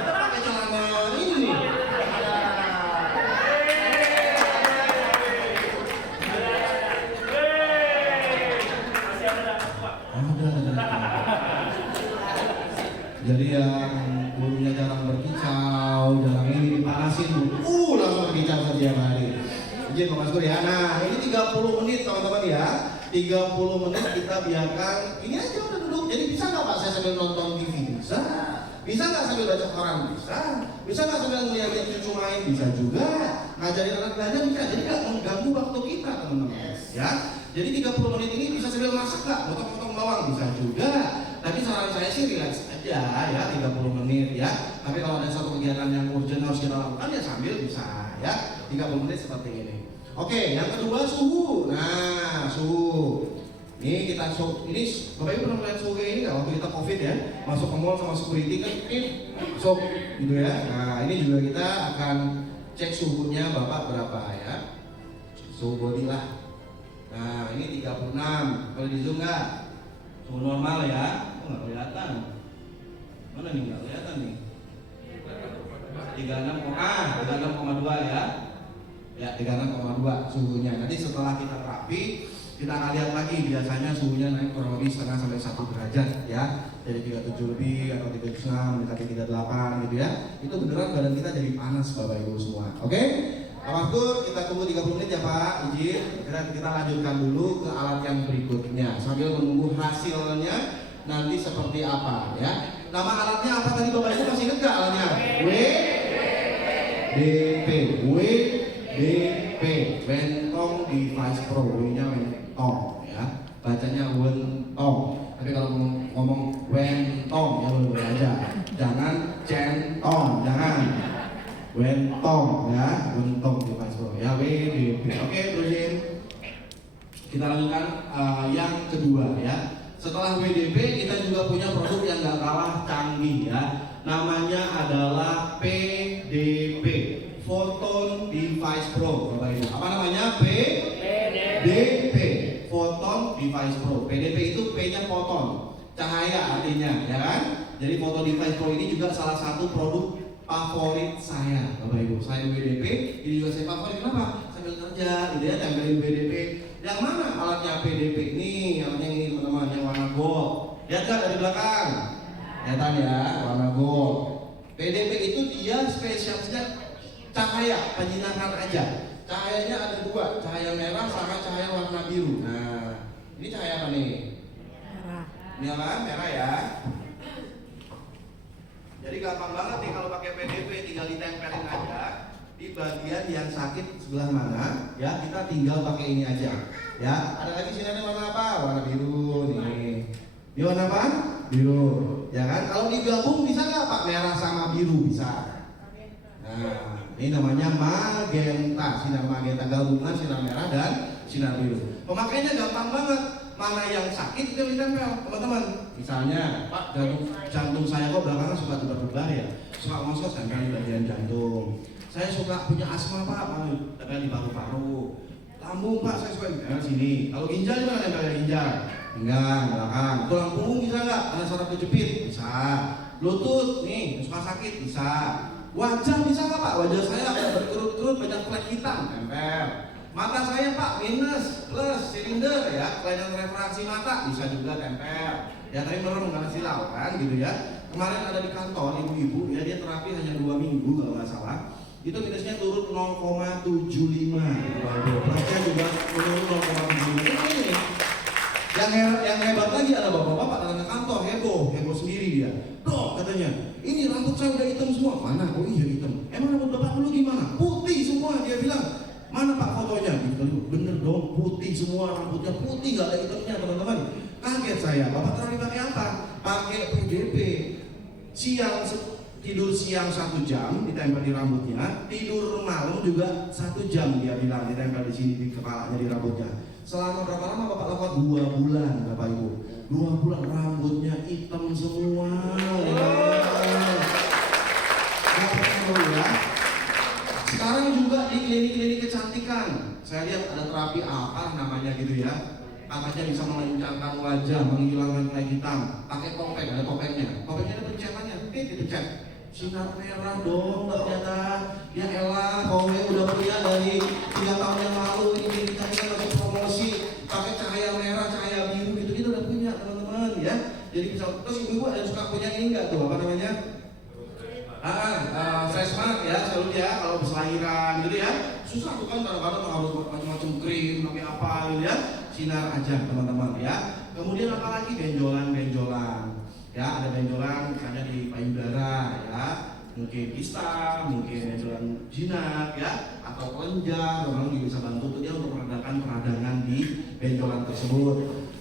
Pakai celana ini nih. Jadi yang bulunya jarang berkicau, jarang ini dipanasin, langsung berkicau setiap hari. Izin Mas Gur ya. Nah, ini 30 menit teman-teman ya. 30 menit kita biarkan. Ini aja udah duduk. Jadi bisa nggak Pak saya sambil nonton TV? Bisa. Bisa nggak sambil baca koran? Bisa. Bisa nggak sambil ngeliat cucu main? Bisa juga. Ngajarin anak belajar bisa. Jadi nggak mengganggu waktu kita teman-teman. Ya. Jadi 30 menit ini bisa sambil masak nggak? Potong-potong bawang bisa juga. Tapi saran saya sih relax aja ya 30 menit ya. Tapi kalau ada satu kegiatan yang urgent harus kita lakukan ya sambil bisa ya. 30 menit seperti ini. Oke, yang kedua suhu. Nah, suhu. Ini kita ini Bapak Ibu pernah melihat suhu kayak ini nggak waktu kita COVID ya? Masuk ke mall sama security kan ini masuk gitu ya. Nah, ini juga kita akan cek suhunya Bapak berapa ya. Suhu body lah. Nah, ini 36. Kalau di zoom nggak? Suhu normal ya. Oh, nggak kelihatan. Mana nih nggak kelihatan nih? 36,2 ya. Ya 36,2 suhunya. Nanti setelah kita terapi kita akan lihat lagi biasanya suhunya naik kurang lebih setengah sampai 1 derajat ya. Jadi 37 lebih atau 36 mendekati 38 gitu ya. Itu beneran badan kita jadi panas Bapak Ibu semua. Oke? Pak Maskur, kita tunggu 30 menit ya Pak. Izin. Kita lanjutkan dulu ke alat yang berikutnya sambil menunggu hasilnya nanti seperti apa ya. Nama alatnya apa tadi Bapak Ibu masih ingat nggak alatnya? WDP, Wentong Device Pro, W-nya Wentong ya, bacanya Wentong. Tapi kalau ngomong Wentong ya boleh aja, jangan Centong, jangan Wentong ya, Wentong Device Pro ya, WDP. Oke, terusin. Kita lanjutkan yang kedua ya. Setelah WDP kita juga punya produk yang gak kalah canggih ya. Namanya adalah PDP, Photon Device Pro Bapak Ibu. Apa namanya? PDP, Photon Device Pro. PDP itu P-nya photon, cahaya artinya ya kan. Jadi Photon Device Pro ini juga salah satu produk favorit saya Bapak Ibu. Saya WDP, ini juga saya favorit. Kenapa? Sambil kerja gitu ya, tempelin WDP. Yang mana alatnya PDP? Ini alatnya ini teman-teman, yang warna gold. Lihat nggak dari belakang? Kelihatan ya, warna gold. PDP itu dia spesialnya cahaya, penyinaran aja. Cahayanya ada dua, cahaya merah sama cahaya warna biru. Nah, ini cahaya apa nih? Merah. Ini apa? Merah ya. Jadi gampang banget nih kalau pakai PDP, tinggal ditempelin aja di bagian yang sakit sebelah mana ya, kita tinggal pakai ini aja ya. Ada lagi sinarnya warna apa? Warna biru nih. Ini warna apa? Biru, ya kan? Kalau digabung bisa nggak Pak merah sama biru? Bisa. Nah, ini namanya magenta, sinar magenta gabungan sinar merah dan sinar biru. Pemakaiannya gampang banget. Mana yang sakit itu ditempel, teman-teman. Misalnya, Pak, jantung saya kok belakangan suka tebar-tebar ya, suka ngosot tempel di bagian jantung. Saya suka punya asma Pak, tempel di paru-paru. Lambung Pak, saya suka tempel sini. Kalau ginjal juga tempel di ginjal, pinggang, belakang. Tulang punggung bisa nggak? Karena saraf kejepit, bisa. Lutut, nih, suka sakit, bisa. Wajah bisa nggak Pak? Wajah saya agak berkerut-kerut, banyak flek hitam, tempel. Mata saya Pak, minus, plus, silinder ya, kelainan refraksi mata bisa juga tempel. Ya tapi merem karena silau kan gitu ya. Kemarin ada di kantor ibu-ibu ya, dia terapi hanya 2 minggu kalau nggak salah. Itu minusnya turun 0,75. Plusnya juga turun 0,75. Ini yang hebat lagi ada bapak-bapak datang ke kantor heboh sendiri dia. Dok katanya, ini rambut saya udah hitam semua. Mana? Oh iya hitam. Emang rambut bapak dulu gimana? Putih semua dia bilang. Mana Pak fotonya? Gitu, bener dong, putih semua, rambutnya putih, gak ada hitamnya teman-teman. Kaget saya, Bapak terapi pakai apa? Pakai PDP. Tidur siang 1 jam, ditempel di rambutnya. Tidur malam juga 1 jam dia bilang, ditempel di sini, di kepalanya, di rambutnya. Selama berapa lama Bapak lakukan? 2 bulan Bapak Ibu. 2 bulan rambutnya hitam semua. Ya. Sekarang juga di klinik-klinik kecantikan, saya lihat ada terapi apa namanya gitu ya. Katanya bisa melencangkan wajah, menghilangkan flek hitam. Pakai topeng, ada topengnya. Topengnya ada pencetannya, dipencet. Sinar merah dong ternyata. Ya elah, kowe udah punya dari 3 tahun yang lalu. Ini kita masih promosi pakai cahaya merah, cahaya biru gitu udah punya teman-teman ya. Jadi bisa, terus ibu-ibu ada suka punya ini enggak tuh apa namanya? Freshman ya, selalu ya kalau habis lahiran gitu ya. Susah tuh kan kadang-kadang harus macam-macam krim, pakai apa gitu ya. Sinar aja teman-teman ya. Kemudian apalagi benjolan-benjolan. Ya, ada benjolan misalnya di payudara ya. Mungkin kista, mungkin benjolan jinak ya, atau kelenjar, orang juga bisa bantu dia untuk meredakan peradangan di benjolan tersebut.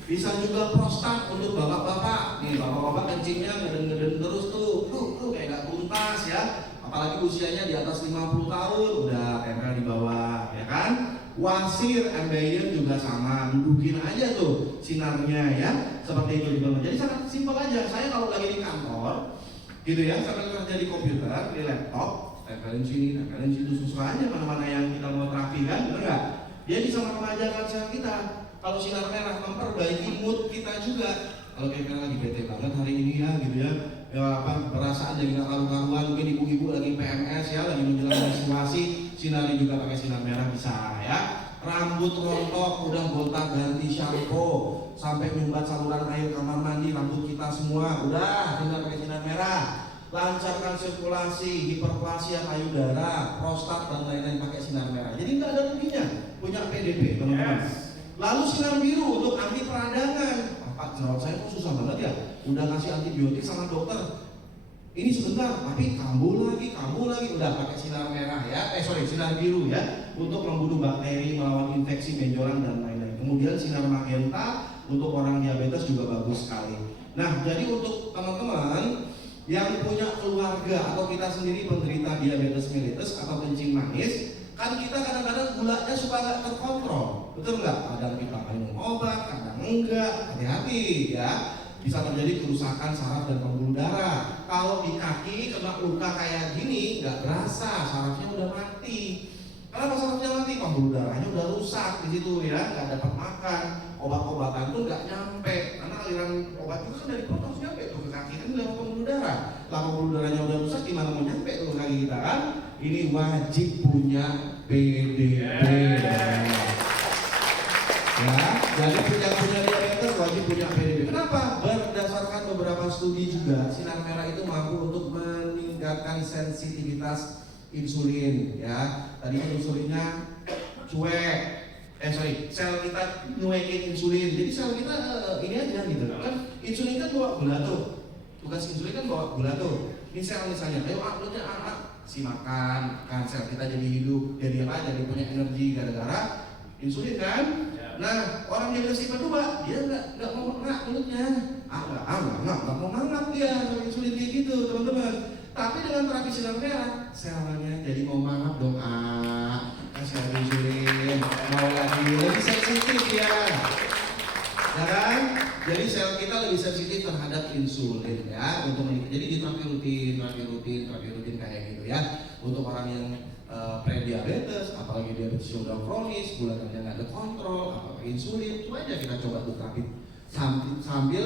Bisa juga prostat untuk bapak-bapak. Nih, bapak-bapak kencingnya ngeden-ngeden terus tuh kayak gak tuntas ya. Apalagi usianya di atas 50 tahun, udah tempel di bawah, ya kan? Wasir, ambeien juga sama, dudukin aja tuh sinarnya ya. Seperti itu juga. Jadi sangat simpel aja. Saya kalau lagi di kantor, gitu ya, sambil kerja di komputer, di laptop, tempelin sini, tempelin situ, susah aja mana-mana yang kita mau terapi kan, bener nggak? Dia bisa meremajakan sel kita. Kalau sinar merah memperbaiki mood kita juga. Kalau kita lagi bete banget hari ini ya, gitu ya, perasaan jadi nggak karu-karuan, mungkin ibu-ibu lagi PMS ya, lagi menjelang menstruasi, sinari juga pakai sinar merah bisa ya. Rambut rontok, udah gonta ganti shampoo, sampai nyumbat saluran air kamar mandi, rambut kita semua, udah tinggal pakai sinar merah. Lancarkan sirkulasi, hiperplasia payudara, prostat dan lain-lain pakai sinar merah. Jadi nggak ada ruginya punya PDP teman-teman. Lalu sinar biru untuk anti peradangan. Pak, jerawat saya kok susah banget ya. Udah ngasih antibiotik sama dokter. Ini sebentar, tapi kambuh lagi, udah pakai sinar merah ya. Sinar biru ya, untuk membunuh bakteri, melawan infeksi benjolan dan lain-lain. Kemudian sinar magenta untuk orang diabetes juga bagus sekali. Nah, jadi untuk teman-teman yang punya keluarga atau kita sendiri penderita diabetes mellitus atau kencing manis, kan kita kadang-kadang gulanya suka nggak terkontrol, betul nggak? Kadang kita minum obat, kadang enggak. Hati-hati ya, bisa terjadi kerusakan saraf dan pembuluh darah. Kalau di kaki kena luka kayak gini, nggak berasa, sarafnya udah mati. Kenapa sarafnya mati? Pembuluh darahnya udah rusak di situ ya, nggak dapat makan, obat-obatan tuh nggak nyampe, karena aliran obat itu kan dari perut harus nyampe tuh ke kaki, kan lewat pembuluh darah. Lah pembuluh darahnya udah rusak, gimana mau nyampe tuh ke kaki kita kan? Ini wajib punya PDP. Ya, jadi punya diabetes wajib punya PDP. Kenapa? Berdasarkan beberapa studi juga, sinar merah itu mampu untuk meningkatkan sensitivitas insulin. Ya, tadi insulinnya cuek. Sel kita nyuekin insulin. Jadi sel kita ini aja gitu kan. Insulin kan bawa gula tuh. Tugas insulin kan bawa gula tuh. Ini sel misalnya, ayo si makan sel kita jadi hidup, jadi apa? Jadi punya energi gara-gara insulin kan. Nah, orang diabetes tipe 2, dia nggak mau ngangkat mulutnya. Nggak mau ngangkat dia sama insulin kayak gitu, teman-teman. Tapi dengan terapi sinar merah, selnya jadi mau mangap dong. Kasih insulin, mau lagi lebih sensitif ya. Ya kan? Jadi sel kita lebih sensitif terhadap insulin ya. Jadi di terapi rutin kayak gitu ya. Untuk orang yang prediabetes, apalagi diabetes yang udah kronis, gula darahnya nggak ada kontrol, apalagi insulin, itu aja kita coba tuh terapi sambil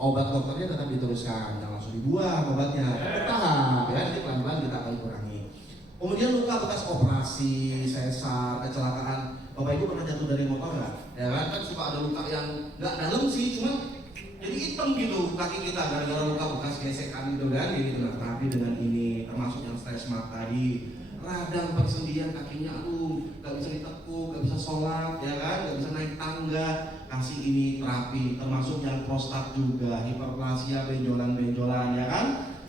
obat dokternya tetap diteruskan, jangan langsung dibuang obatnya, bertahap ya, nanti pelan-pelan kita akan kurangi. Kemudian luka bekas operasi, sesar, kecelakaan, Bapak Ibu pernah jatuh dari motor nggak? Ya kan suka ada luka yang nggak dalam sih, cuma jadi hitam gitu kaki kita gara-gara luka bekas gesekan gitu kan, gitu. Nah, tapi dengan ini termasuk yang stres mark tadi, radang persendian kakinya nggak bisa ditekuk, nggak bisa sholat, ya kan, nggak bisa naik tangga, kasih ini terapi, termasuk yang prostat juga, hiperplasia, benjolan-benjolan, ya kan,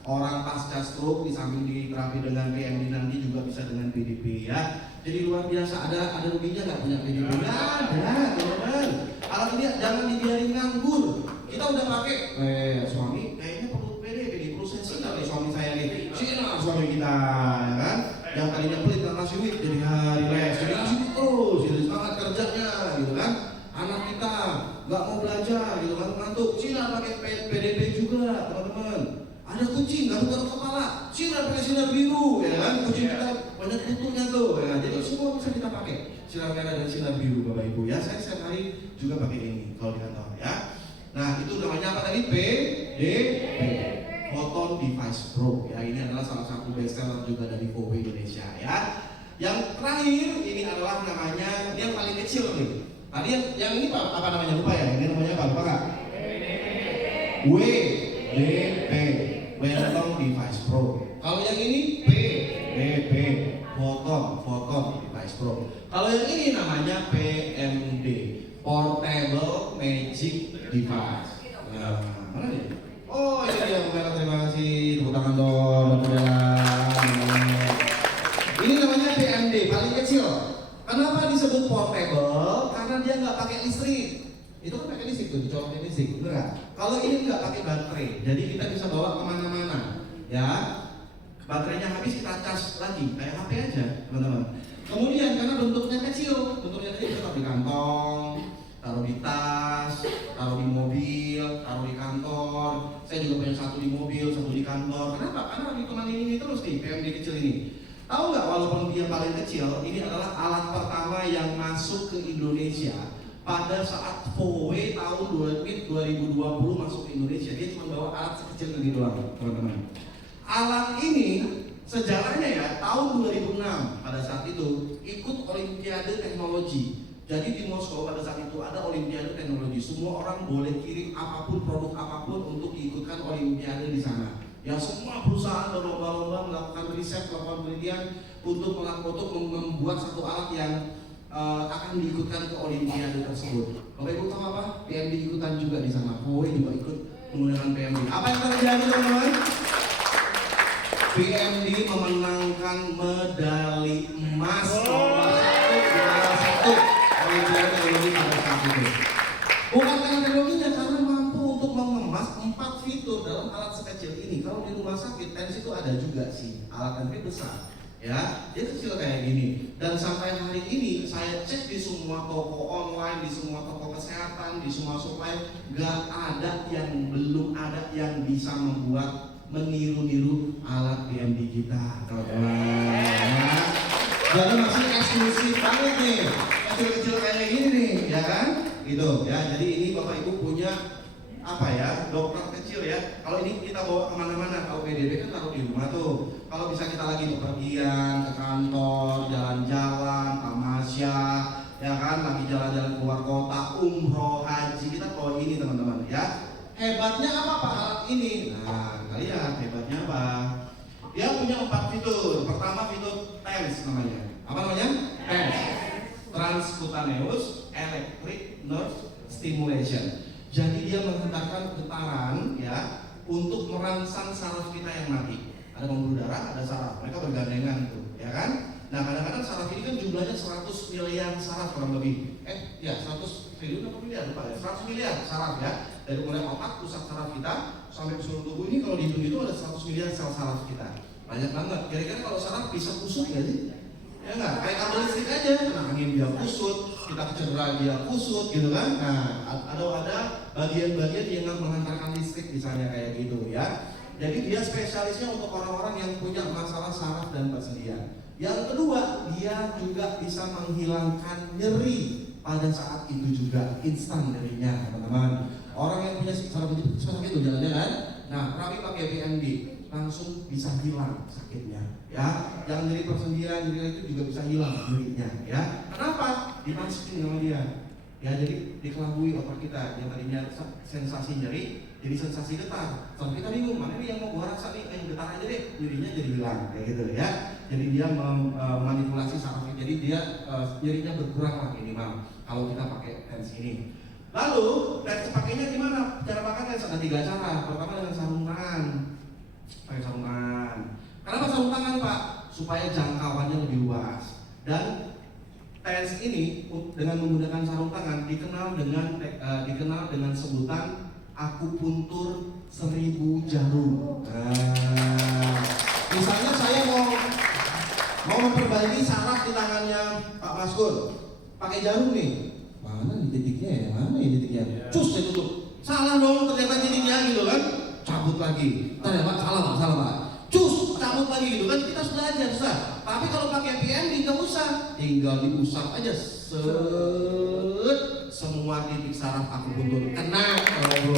orang pasca stroke di samping diterapi dengan PMD nanti juga bisa dengan PDP ya. Jadi luar biasa, ada ruginya nggak punya PDP? Nggak ada, teman-teman. Alat ini jangan dibiarin nganggur. Kita udah pakai, suami kayaknya perlu PDP, perlu sensitif nih suami saya nih, sinar suami kita, ya kan? Yang tadinya pelit dan ngasih duit jadi relax, jadi ngasih duit terus, jadi semangat kerjanya gitu kan. Anak kita nggak mau belajar gitu kan, ngantuk, sinar pakai PDP juga teman-teman. Ada kucing garuk-garuk kepala, sinar pakai sinar biru ya kan, kucing kita banyak kutunya tuh ya. Jadi semua bisa kita pakai sinar merah dan sinar biru Bapak Ibu ya. Saya setiap hari juga pakai ini kalau di kantor ya. Nah itu namanya apa tadi? PDP, Photon Device Pro ya. Ini adalah salah satu bestseller juga dari VW Indonesia ya. Yang terakhir ini adalah namanya, ini yang paling kecil nih. Tadi yang ini apa namanya, lupa ya. Ini namanya apa, lupa nggak? WDP, Photon Device Pro. Kalau yang ini PDP, Photon Device Pro. Kalau yang ini namanya PMD, Portable Magic Device. Nah, mana nih? Oh ini dia Bu Bella, terima kasih, tepuk tangan dong Bu Bella. Ini namanya PMD, paling kecil. Kenapa disebut portable? Karena dia nggak pakai listrik. Itu kan pakai listrik tuh, dicolokin listrik, bener nggak? Kalau ini nggak pakai baterai, jadi kita bisa bawa kemana-mana. Ya, baterainya habis kita cas lagi, kayak HP aja, teman-teman. Kemudian karena bentuknya kecil bisa taruh di kantong, taruh di tas, taruh di mobil, taruh di kantor. Saya juga punya satu di mobil, satu di kantor. Kenapa? Karena lagi kemarin ini terus nih PMD kecil ini. Tahu nggak, walaupun dia paling kecil, ini adalah alat pertama yang masuk ke Indonesia pada saat VW tahun 2020 masuk ke Indonesia. Dia cuma bawa alat sekecil ini doang, teman-teman. Alat ini sejarahnya ya, tahun 2006 pada saat itu ikut Olimpiade Teknologi. Jadi di Moskow pada saat itu ada Olimpiade Teknologi. Semua orang boleh kirim apapun, produk apapun untuk diikutkan Olimpiade di sana. Ya semua perusahaan berlomba-lomba melakukan riset, melakukan penelitian untuk membuat satu alat yang akan diikutkan ke Olimpiade tersebut. Bapak Ibu tahu apa? PMD ikutan juga di sana. VW juga ikut menggunakan PMD. Apa yang terjadi teman-teman? PMD memenangkan medali emas nomor 1 Olimpiade Teknologi pada saat itu. Bukan karena teknologinya, karena mampu untuk mengemas 4 fitur dalam alat sekecil ini. Kalau di rumah sakit TENS itu ada juga sih, alat TENS besar. Ya, dia kecil kayak gini. Dan sampai hari ini saya cek di semua toko online, di semua toko kesehatan, di semua supplier, gak ada yang belum ada yang bisa membuat meniru-niru alat PMD kita, teman-teman. Jadi masih eksklusif banget nih, kecil-kecil kayak gini nih, ya kan? Gitu ya. Jadi ini Bapak Ibu punya apa ya, dokter kecil ya. Kalau ini kita bawa kemana-mana, kalau PDB kan taruh di rumah tuh. Kalau bisa kita lagi bepergian ke kantor, jalan-jalan, tamasya, ya kan, lagi jalan-jalan keluar kota, umroh, haji, kita bawa ini teman-teman ya. Hebatnya apa Pak alat ini? Nah, kita lihat hebatnya apa. Dia punya 4 fitur. Pertama fitur TENS namanya. Apa namanya? TENS, Transcutaneous Electric Nerve Stimulation. Jadi dia menghentakkan getaran ya untuk merangsang saraf kita yang mati. Ada pembuluh darah, ada saraf. Mereka bergandengan tuh, ya kan? Nah kadang-kadang saraf ini kan jumlahnya 100 miliar saraf kurang lebih. 100 triliun atau miliar lupa ya, 100 miliar saraf ya, dari mulai otak pusat saraf kita sampai ke seluruh tubuh ini kalau dihitung itu ada 100 miliar sel saraf kita, banyak banget. Kira-kira kalau saraf bisa kusut nggak sih? Ya nggak, kayak kabel listrik aja, kena angin dia kusut, kita cedera dia kusut gitu kan. Nah ada bagian-bagian yang menghantarkan listrik misalnya kayak gitu ya. Jadi dia spesialisnya untuk orang-orang yang punya masalah saraf dan persendian. Yang kedua, dia juga bisa menghilangkan nyeri pada saat itu juga, instan nyerinya teman-teman. Orang yang punya saraf itu sakit jalan-jalan, nah terapi pakai PMD langsung bisa hilang sakitnya ya. Yang nyeri persendian, nyeri itu juga bisa hilang nyerinya ya. Kenapa? Dimasukin sama dia ya, jadi dikelabui otak kita yang tadinya sensasi nyeri jadi sensasi getar. Sampai kita bingung, mana nih yang mau gua rasa nih, getar aja deh, nyerinya jadi hilang kayak gitu ya. Jadi dia memanipulasi sarafnya, jadi dia nyerinya berkurang lah minimal kalau kita pakai TENS ini. Lalu TENS pakainya gimana? Cara pakai TENS ada 3 cara. Pertama dengan sarung tangan, pakai sarung tangan. Kenapa sarung tangan Pak? Supaya jangkauannya lebih luas. Dan TENS ini dengan menggunakan sarung tangan dikenal dengan sebutan akupuntur 1000 jarum. Nah, misalnya saya mau memperbaiki saraf di tangannya Pak Maskur, pakai jarum nih. Mana nih titiknya ya? Mana ya titiknya? Cus saya tutup. Salah dong, ternyata titiknya gitu kan. Cabut lagi. Ternyata salah Pak. Cus, cabut lagi gitu kan. Kita sudah belajar susah. Tapi kalau pakai PMD nggak usah, tinggal diusap aja. Semua titik saraf akupuntur kena kalau bro.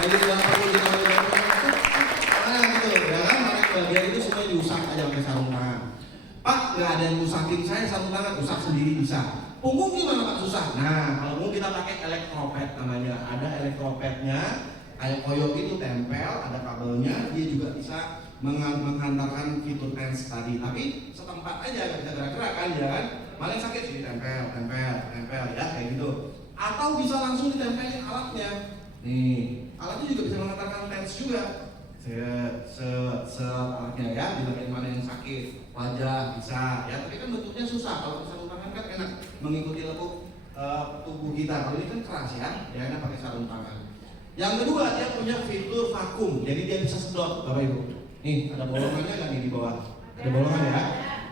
Jadi nggak perlu ditambah gitu ya kan. Makanya bagian itu semua diusap aja pakai sarung tangan. Pak, nggak ada yang usakin saya sarung tangan, usap sendiri bisa. Punggung gimana Pak, susah? Nah, kalau punggung kita pakai elektropet namanya. Ada elektropetnya, kayak koyok itu tempel, ada kabelnya, dia juga bisa menghantarkan fitur TENS tadi. Tapi setempat aja, nggak bisa gerak-gerak kan ya kan? Malah sakit sih, tempel ya kayak gitu. Atau bisa langsung ditempelin alatnya. Nih, alatnya juga bisa menghantarkan TENS juga. Alatnya ya, di bagian mana yang sakit, wajah bisa ya. Tapi kan bentuknya susah. Kalau sarung tangan kan enak mengikuti lekuk tubuh kita. Kalau ini kan keras ya enak pakai sarung tangan. Yang kedua, dia punya fitur vakum, jadi dia bisa sedot, Bapak Ibu. Nih, ada bolongannya nggak nih di bawah? Ada bolongan ya.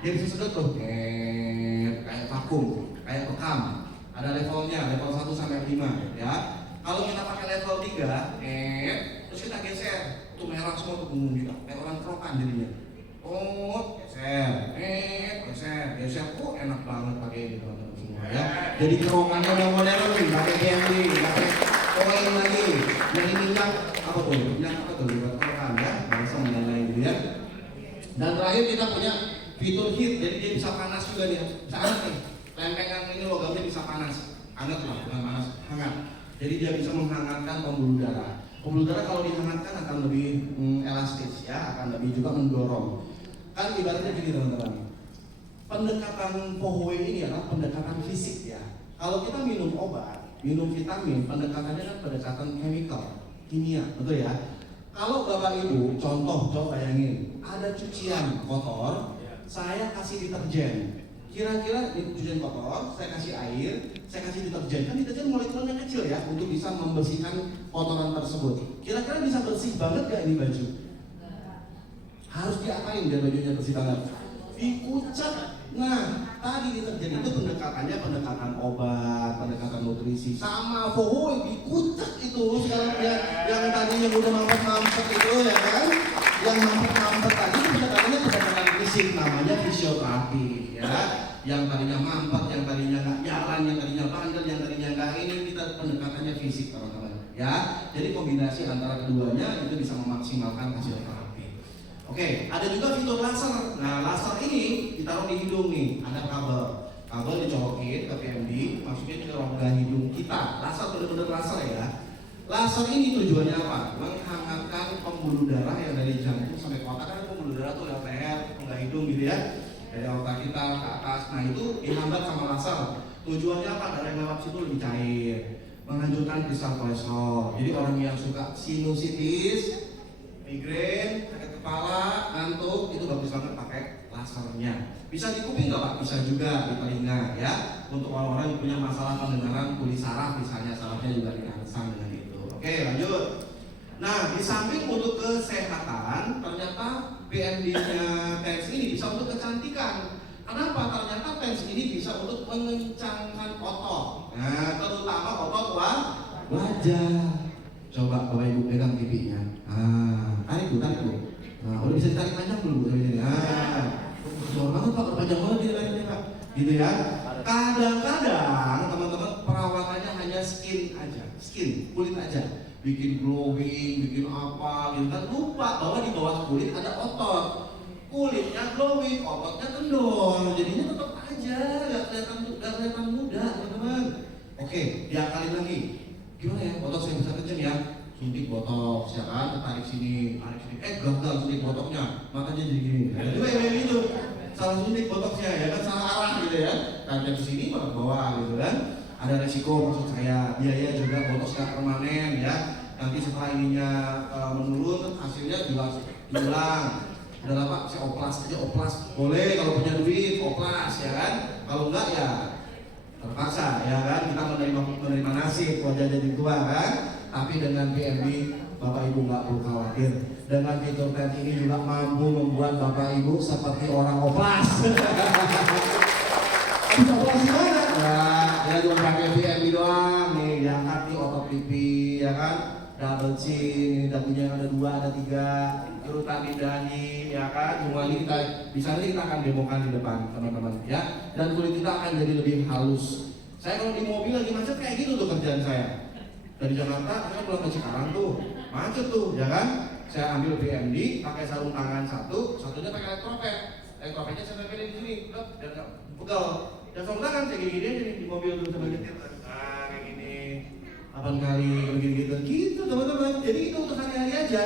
Dia bisa sedot tuh, kayak vakum, kayak bekam. Ada levelnya, level 1 sampai 5 ya. Kalau kita pakai level 3, terus kita geser, tuh merah semua tuh punggung kita, kayak orang kerokan jadinya. Oh, geser, geser, enak banget pakai ini teman-teman semua ya. Jadi kerokannya udah modern nih, pakai PMD, pakai koin lagi. Yang minyak apa tuh? Minyak apa tuh? Buat kerokan ya, langsung dan lain gitu ya. Dan terakhir kita punya fitur heat, jadi dia bisa panas juga nih, bisa hangat nih. Lempengan ini logamnya bisa panas, hangat lah, bukan panas, hangat. Jadi dia bisa menghangatkan pembuluh darah. Pembuluh darah kalau dihangatkan akan lebih elastis ya, akan lebih juga mendorong. Kan ibaratnya gini teman-teman, pendekatan POHOE ini adalah pendekatan fisik ya. Kalau kita minum obat, minum vitamin, pendekatannya kan pendekatan chemical, kimia, betul ya? Kalau Bapak Ibu, contoh, coba bayangin, ada cucian kotor, saya kasih deterjen. Kira-kira di cucian kotor, saya kasih air, saya kasih deterjen. Kan deterjen molekulnya kecil ya, untuk bisa membersihkan kotoran tersebut. Kira-kira bisa bersih banget gak ini baju? Harus diapain biar bajunya bersih banget? Dikucek. Nah, tadi deterjen itu pendekatan obat, pendekatan nutrisi, sama POHOE dikucek itu sekarang ya, yang tadinya udah mampet itu ya kan, yang mampet tadi itu pendekatannya fisik, namanya fisioterapi ya. Yang tadinya mampet, yang tadinya nggak jalan, yang tadinya bandel, yang tadinya nggak ini, kita pendekatannya fisik teman-teman ya. Jadi kombinasi antara keduanya itu bisa memaksimalkan hasil terapi. Oke, ada juga fitur laser. Nah, laser ini ditaruh di hidung nih, ada kabel dicolokin ke PMD, masuknya ke rongga hidung kita. Laser benar-benar laser ya. Laser ini tujuannya apa? Menghangatkan pembuluh darah yang dari jantung sampai ke otak. Kan pembuluh darah tuh lewat leher, rongga hidung gitu ya, dari otak kita ke atas. Nah itu dihambat sama laser. Tujuannya apa? Darah yang lewat situ lebih cair, menghancurkan kristal kolesterol. Jadi orang yang suka sinusitis, migrain, sakit kepala, ngantuk, itu bagus banget pakai lasernya. Bisa di kuping nggak Pak? Bisa juga di telinga ya. untuk orang-orang yang punya masalah pendengaran, tuli saraf misalnya, sarafnya juga dirangsang dengan itu. Oke, lanjut. Nah, di samping untuk kesehatan, ternyata PMD-nya TENS ini bisa untuk kecantikan. Kenapa? Ternyata TENS ini bisa untuk mengencangkan otot. Nah, terutama otot wajah. Coba Bapak Ibu pegang pipinya. Tarik Bu. Nah, udah bisa ditarik panjang dulu Bu. Jauh banget Pak, panjang banget dia tariknya Pak. Gitu ya. Kadang-kadang teman-teman perawatannya hanya skin aja, kulit aja. Bikin glowing, bikin apa gitu kan, lupa bahwa di bawah kulit ada otot. Kulitnya glowing, ototnya kendor, jadinya tetap aja gak kelihatan muda teman-teman. Oke, diakalin lagi. Gimana ya, botox yang bisa kenceng ya? Suntik botox, ya kan? Tarik sini. Gagal suntik botoxnya, makanya jadi gini. Ada juga yang gitu, salah suntik botoxnya ya kan, salah arah gitu ya. Tarik ke sini malah ke bawah gitu kan. Ada resiko maksud saya, biaya juga botox gak permanen ya. Nanti setelah ininya menurun, hasilnya juga hilang. Udah Pak, saya oplas aja, boleh kalau punya duit, oplas ya kan. Kalau enggak ya terpaksa ya kan, kita menerima nasib wajah jadi tua kan. Tapi dengan PMD Bapak Ibu nggak perlu khawatir, dengan fitur TENS ini juga mampu membuat Bapak Ibu seperti orang oplas. Bisa oplas gimana? Ya cuma pakai PMD doang nih, diangkat nih otot pipi ya kan, double chin, ini dagunya ada 2, ada 3, urutan lidahnya ya kan. Semua ini kita akan demokan di depan teman-teman ya, dan kulit kita akan jadi lebih halus. Saya kalau di mobil lagi macet kayak gitu tuh kerjaan saya. Dari Jakarta saya pulang ke Cikarang tuh macet tuh ya kan. Saya ambil PMD, pakai sarung tangan satunya pakai elektropetnya saya tempelin di sini, biar nggak pegel. Dan sarung tangan saya gini-gini aja nih di mobil tuh sambil nyetir. Nah kayak gini 8 kali begitu gitu teman-teman. Jadi itu untuk hari-hari aja.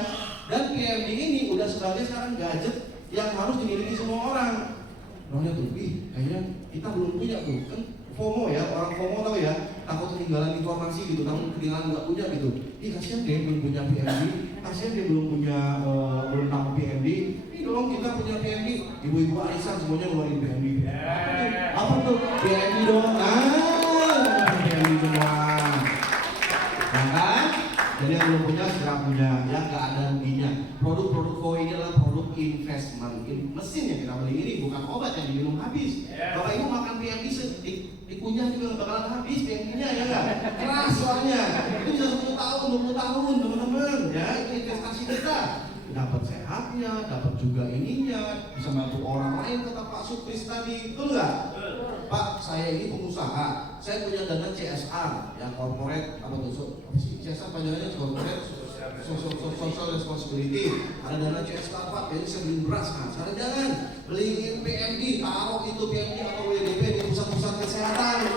Dan PMD ini udah sebagai sekarang gadget yang harus dimiliki semua orang. Orangnya tuh, kayaknya kita belum punya tuh kan. FOMO ya, orang FOMO tahu ya, takut ketinggalan informasi gitu, takut ketinggalan nggak punya gitu. Kasihan dia belum punya PMD, kasihan dia belum tahu PMD. Ini dong kita punya PMD, ibu-ibu arisan semuanya ngeluarin PMD. Apa tuh? PMD dong. PMD semua. Ya kan? Jadi yang belum punya segera punya, ya nggak ada ruginya. Produk-produk KOI ini adalah produk investment. Mesin yang kita beli ini bukan obat yang diminum habis. Bapak Ibu makan PMD dikunyah juga bakalan habis PMD-nya ya nggak? Keras soalnya. Itu bisa 10 tahun, 20 tahun teman-teman. Ya itu investasi kita. Dapat sehatnya, dapat juga ininya, bisa bantu orang lain kata Pak Supris tadi, betul nggak? Pak, saya ini pengusaha, saya punya dana CSR, yang corporate apa tuh? CSR panjangnya corporate social responsibility. Ada dana CSR Pak, jadi saya beli beras, sekarang jangan beliin PMD, taruh itu PMD atau WDP di pusat-pusat kesehatan,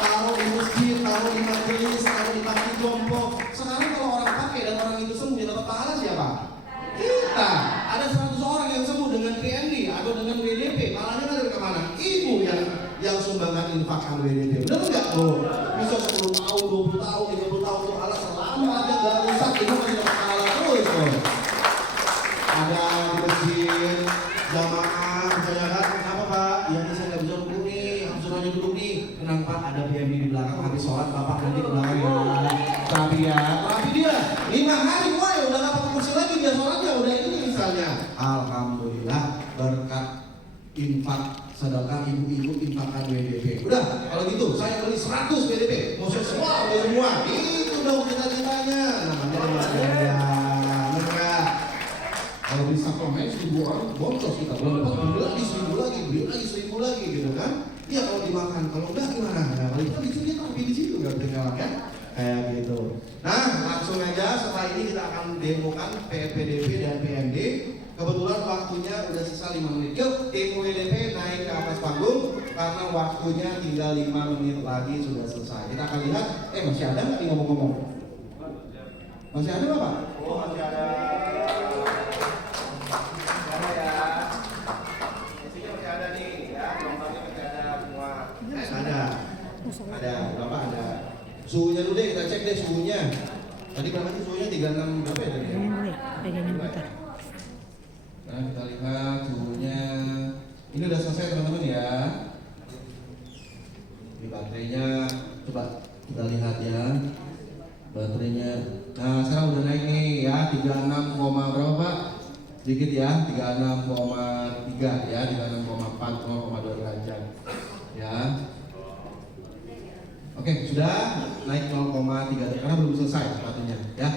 taruh di masjid, taruh di majelis, taruh di panti jompo. Sekarang kalau orang pakai dan orang itu sembuh, yang dapat pahala siapa? Kita. Ada 100 orang yang sembuh dengan PMD atau dengan WDP, pahalanya kan dari kemana? Ibu yang sumbangkan infakkan WDP. Benar nggak tuh? Bisa 10 tahun, 20 tahun, 30 tahun itu pahala selama aja nggak rusak, itu masih dapat pahala terus tuh. Ada di masjid, jamaah, misalnya kan, apa Pak? Ya ini saya nggak bisa duduk nih, langsung aja duduk nih. Tenang Pak, ada PMD di belakang, habis sholat Bapak nanti ke belakang ya. Terapi dia 5 hari, wah ya udah nggak pakai kursi lagi, dia sholatnya udah ini misalnya. Alhamdulillah berkat infak sedekah ibu-ibu infakkan WDP. Udah, kalau gitu saya beli 100 WDP, mau saya semua, itu dong cita-citanya. Namanya ya, enggak. Kalau beli suplemen 1000 orang, boncos kita. Belum dapat beli lagi 1000 lagi gitu kan? Iya kalau dimakan, kalau enggak gimana? Nah, kalau kita bikin tapi di situ nggak ketinggalan kan? Kayak gitu. Nah, langsung aja setelah ini kita akan demokan PPDB dan PMD. Kebetulan waktunya udah sisa 5 menit. Yuk, tim WDP naik ke atas panggung karena waktunya tinggal 5 menit lagi sudah selesai. Kita akan lihat, masih ada nggak nih ngomong-ngomong? Masih ada nggak Pak? Oh masih ada. Ada ya. Isinya masih ada nih, ya. Lompatnya masih ada semua. Ada. Bapak ada. Suhunya dulu deh, kita cek deh suhunya. Tadi berapa sih suhunya? 36 berapa ya tadi? Pegangin putar. Nah kita lihat suhunya. Ini udah selesai teman-teman ya. Kita lihat ya baterainya. Nah sekarang udah naik nih ya 36, berapa Pak? Sedikit ya 36,3 ya 36,4 0,2 derajat ya. Oke sudah naik 0,3 karena belum selesai sepatunya ya.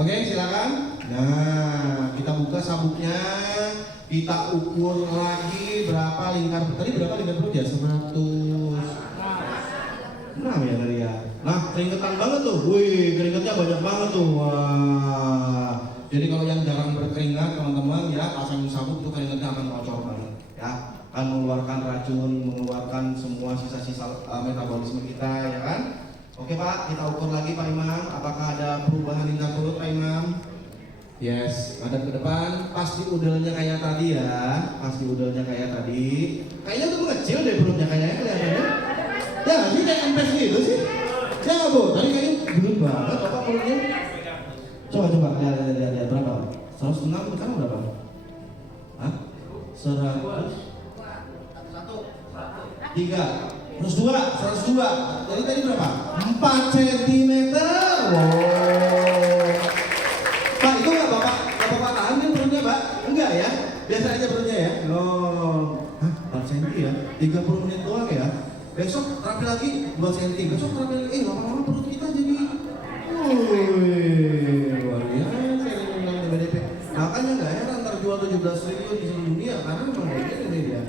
Oke silakan. Nah kita buka sabuknya, kita ukur lagi berapa lingkar. Tadi berapa lingkar perut ya? 106 ya tadi ya. Nah keringetan banget tuh. Wih keringetnya banyak banget tuh. Wah. Jadi kalau yang jarang berkeringat teman-teman ya pasang sabuk tuh keringetnya akan bocor banget ya. Akan mengeluarkan racun, mengeluarkan semua sisa-sisa metabolisme kita ya kan. Oke Pak, kita ukur lagi Pak Imam. Apakah ada perubahan lingkar perut Pak Imam? Yes, ada ke depan. Pasti udelnya kayak tadi ya. Pasti udelnya kayak tadi. Kayaknya tuh mengecil deh perutnya kayaknya kelihatannya. Ya, ini kayak kempes gitu sih. Ya nggak Bu? Tadi kayaknya gendut banget Bapak perutnya. Coba lihat berapa? 106 sekarang berapa? Hah? 100 3 102 jadi tadi berapa? 4 cm. Wow. Pak itu nggak bapak tahan kan perutnya Pak? Enggak ya? Biasa aja perutnya ya? Oh. Hah? 4 cm ya? 30 menit doang ya? Besok terapi lagi 2 cm. Besok terapi lagi. Lama-lama perut kita jadi luar biasa ini bilang BDP. Makanya nggak heran terjual 17 triliun di seluruh dunia karena memang kayak gini dia.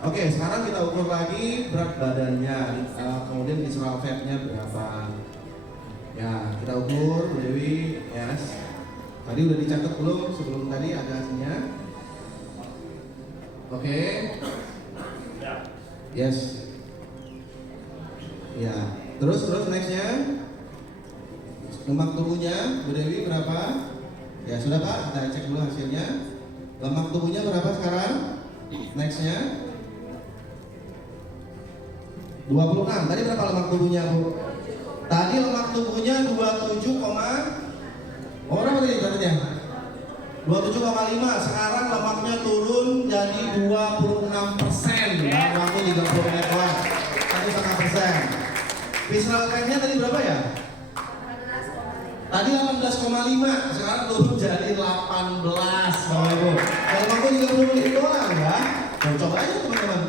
Oke, sekarang kita ukur lagi berat badannya, kemudian visceral fatnya berapa. Ya, kita ukur, Bu Dewi, yes. Tadi udah dicatat belum? Sebelum tadi ada hasilnya. Oke. Yes. Ya, terus nextnya. Lemak tubuhnya, Bu Dewi berapa? Ya sudah Pak, kita cek dulu hasilnya. Lemak tubuhnya berapa sekarang? Nextnya 26. Tadi berapa lemak tubuhnya Bu? Tadi lemak tubuhnya 27, berapa tadi katanya? 27,5. Sekarang lemaknya turun jadi 26%. Dalam waktu 30 menit doang. 1,5%. Visceral fatnya tadi berapa ya? Tadi 18,5. Sekarang turun jadi 18. Bapak Ibu. Dalam waktu 30 menit doang ya. Coba aja teman-teman.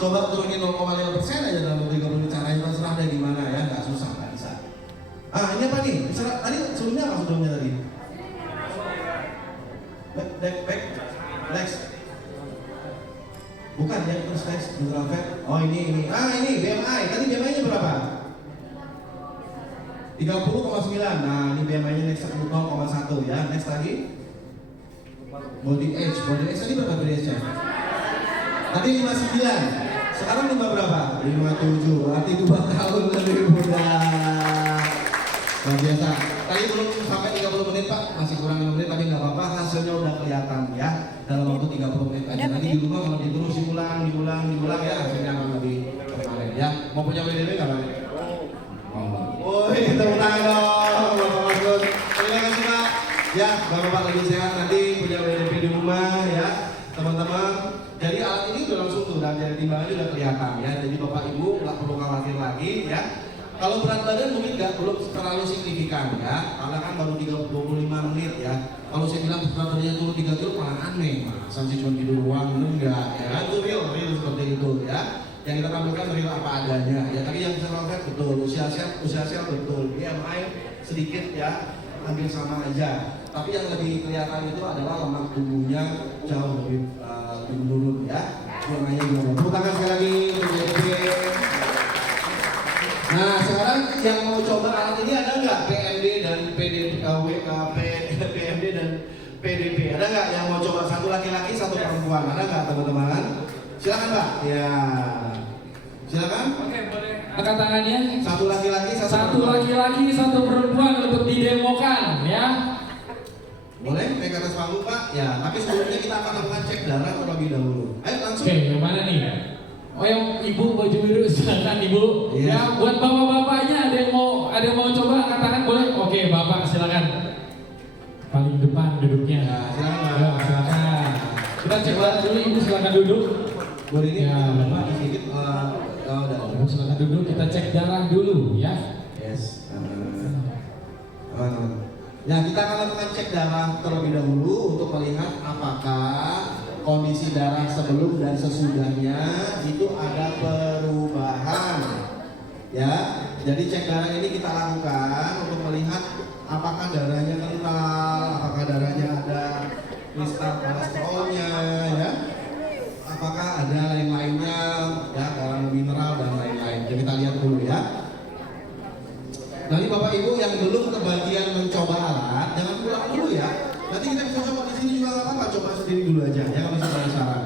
Coba turunin 0,5% aja dalam 30 menit. Caranya terserah deh gimana ya, nggak susah, nggak bisa. Ini apa nih? Tadi sebelumnya apa sebelumnya tadi? Back, next. Bukan ya, terus next, visceral fat. Oh ini. Ini BMI. Tadi BMI-nya berapa? 30,9. Nah ini BMI-nya next 0,1 ya. Next lagi. Body age tadi berapa body age-nya? Tadi 59. Sekarang 5 berapa? 57, arti 2 tahun lebih muda. Luar biasa. Tadi belum sampai 30 menit Pak, masih kurang 5 menit tapi nggak apa-apa, hasilnya udah kelihatan ya. Dalam waktu 30 menit aja. Nanti di rumah kalau diterusin diulang ya hasilnya akan lebih kemarin ya. Mau punya BDB nggak Pak? Oh ini tepuk tangan dong, Bapak Markus. Terima kasih Pak. Ya, Bapak lagi sehat nanti punya BDB di rumah ya, teman-teman. Jadi alat ini udah langsung tuh dan dari timbangannya udah kelihatan ya. Jadi Bapak Ibu nggak perlu khawatir lagi ya. Kalau berat badan mungkin belum terlalu signifikan ya, karena kan baru 25 menit ya. Kalau saya bilang berat badannya turun 3 kilo malah aneh, masa sih cuma tidur doang, enggak ya. Itu real seperti itu ya. Yang kita tampilkan real apa adanya ya. Tadi yang visceral fat betul, usia sel betul, BMI sedikit ya, hampir sama aja. Tapi yang lebih kelihatan itu adalah lemak tubuhnya jauh lebih menurun ya. Warnanya gimana? Tepuk tangan sekali lagi untuk JDP. Nah sekarang yang mau coba alat ini ada nggak PMD dan PMD dan PDP? Ada nggak yang mau coba? Satu laki-laki, satu perempuan. Ada nggak teman-teman? Silakan Pak. Ya. Silakan. Oke, boleh. Angkat tangannya. Satu laki-laki, satu perempuan untuk didemokan ya. Boleh naik ke atas panggung Pak? Ya, tapi sebelumnya kita akan lakukan cek darah terlebih dahulu. Ayo langsung. Oke, yang mana nih? Oh yang ibu baju biru silakan ibu. Yes. Ya buat bapak-bapaknya ada yang mau coba angkat tangan boleh? Oke bapak silakan. Paling depan duduknya. Ya, silakan. Ya, silakan. Kita coba dulu ibu silakan duduk. Boleh ini ya, Bapak sedikit. Udah. Ibu silakan duduk. Kita cek darah dulu ya. Yes. Ya, kita akan lakukan cek darah terlebih dahulu untuk melihat apakah kondisi darah sebelum dan sesudahnya itu ada perubahan. Ya, jadi cek darah ini kita lakukan untuk melihat apakah darahnya kental, apakah darahnya ada kristal kolesterolnya, ya, apakah ada lain-lainnya, ya, garam mineral dan lain-lain. Jadi kita lihat dulu ya. Nanti Bapak Ibu yang belum kebagian mencoba alat, jangan pulang dulu ya. Nanti kita bisa coba di sini juga nggak apa-apa, coba sendiri dulu aja, jangan bisa penasaran.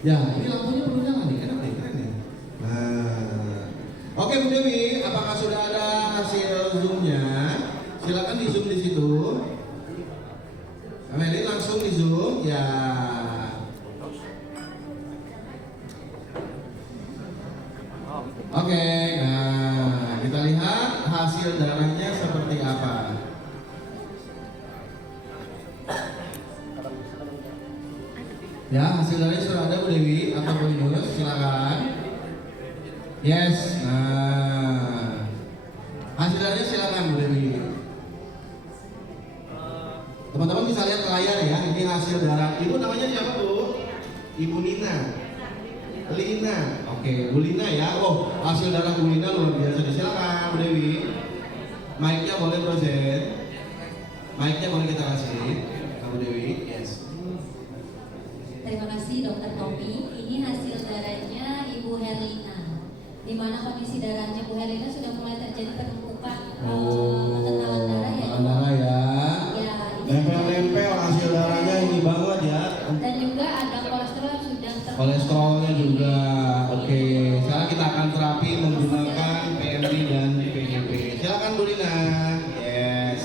Ya, ini lampunya perlu nyala nih, enak nih, keren ya. Nah, oke Bu Dewi, apakah sudah ada hasil zoomnya? Silakan di zoom di situ. Amelie langsung di zoom, ya. Oke, nah kita lihat hasil darahnya seperti apa. Ya, hasil darahnya sudah ada Bu Dewi atau Bu Yunus, silakan. Yes, nah hasil darahnya silakan Bu Dewi. Teman-teman bisa lihat ke layar ya, ini hasil darah. Ibu namanya siapa Bu? Ibu Nina. Lina, oke, Bu Lina ya. Oh, hasil darah Bu Lina luar biasa. Silakan Bu Dewi. Mic-nya boleh proses. Mic-nya boleh kita kasih, Bu Dewi. Yes. Terima kasih Dokter Tommy. Ini hasil darahnya Ibu Herlina, di mana kondisi darahnya Bu Herlina sudah mulai terjadi penumpukan tekanan darah ya. Darah ya. Ya, ini Nempel-nempel hasil darahnya ini banget ya. dan juga ada kolesterol yang sudah Kolesterolnya juga. Oke, sekarang kita akan terapi menggunakan PMD dan PDP. Silakan Bu Lina. Yes.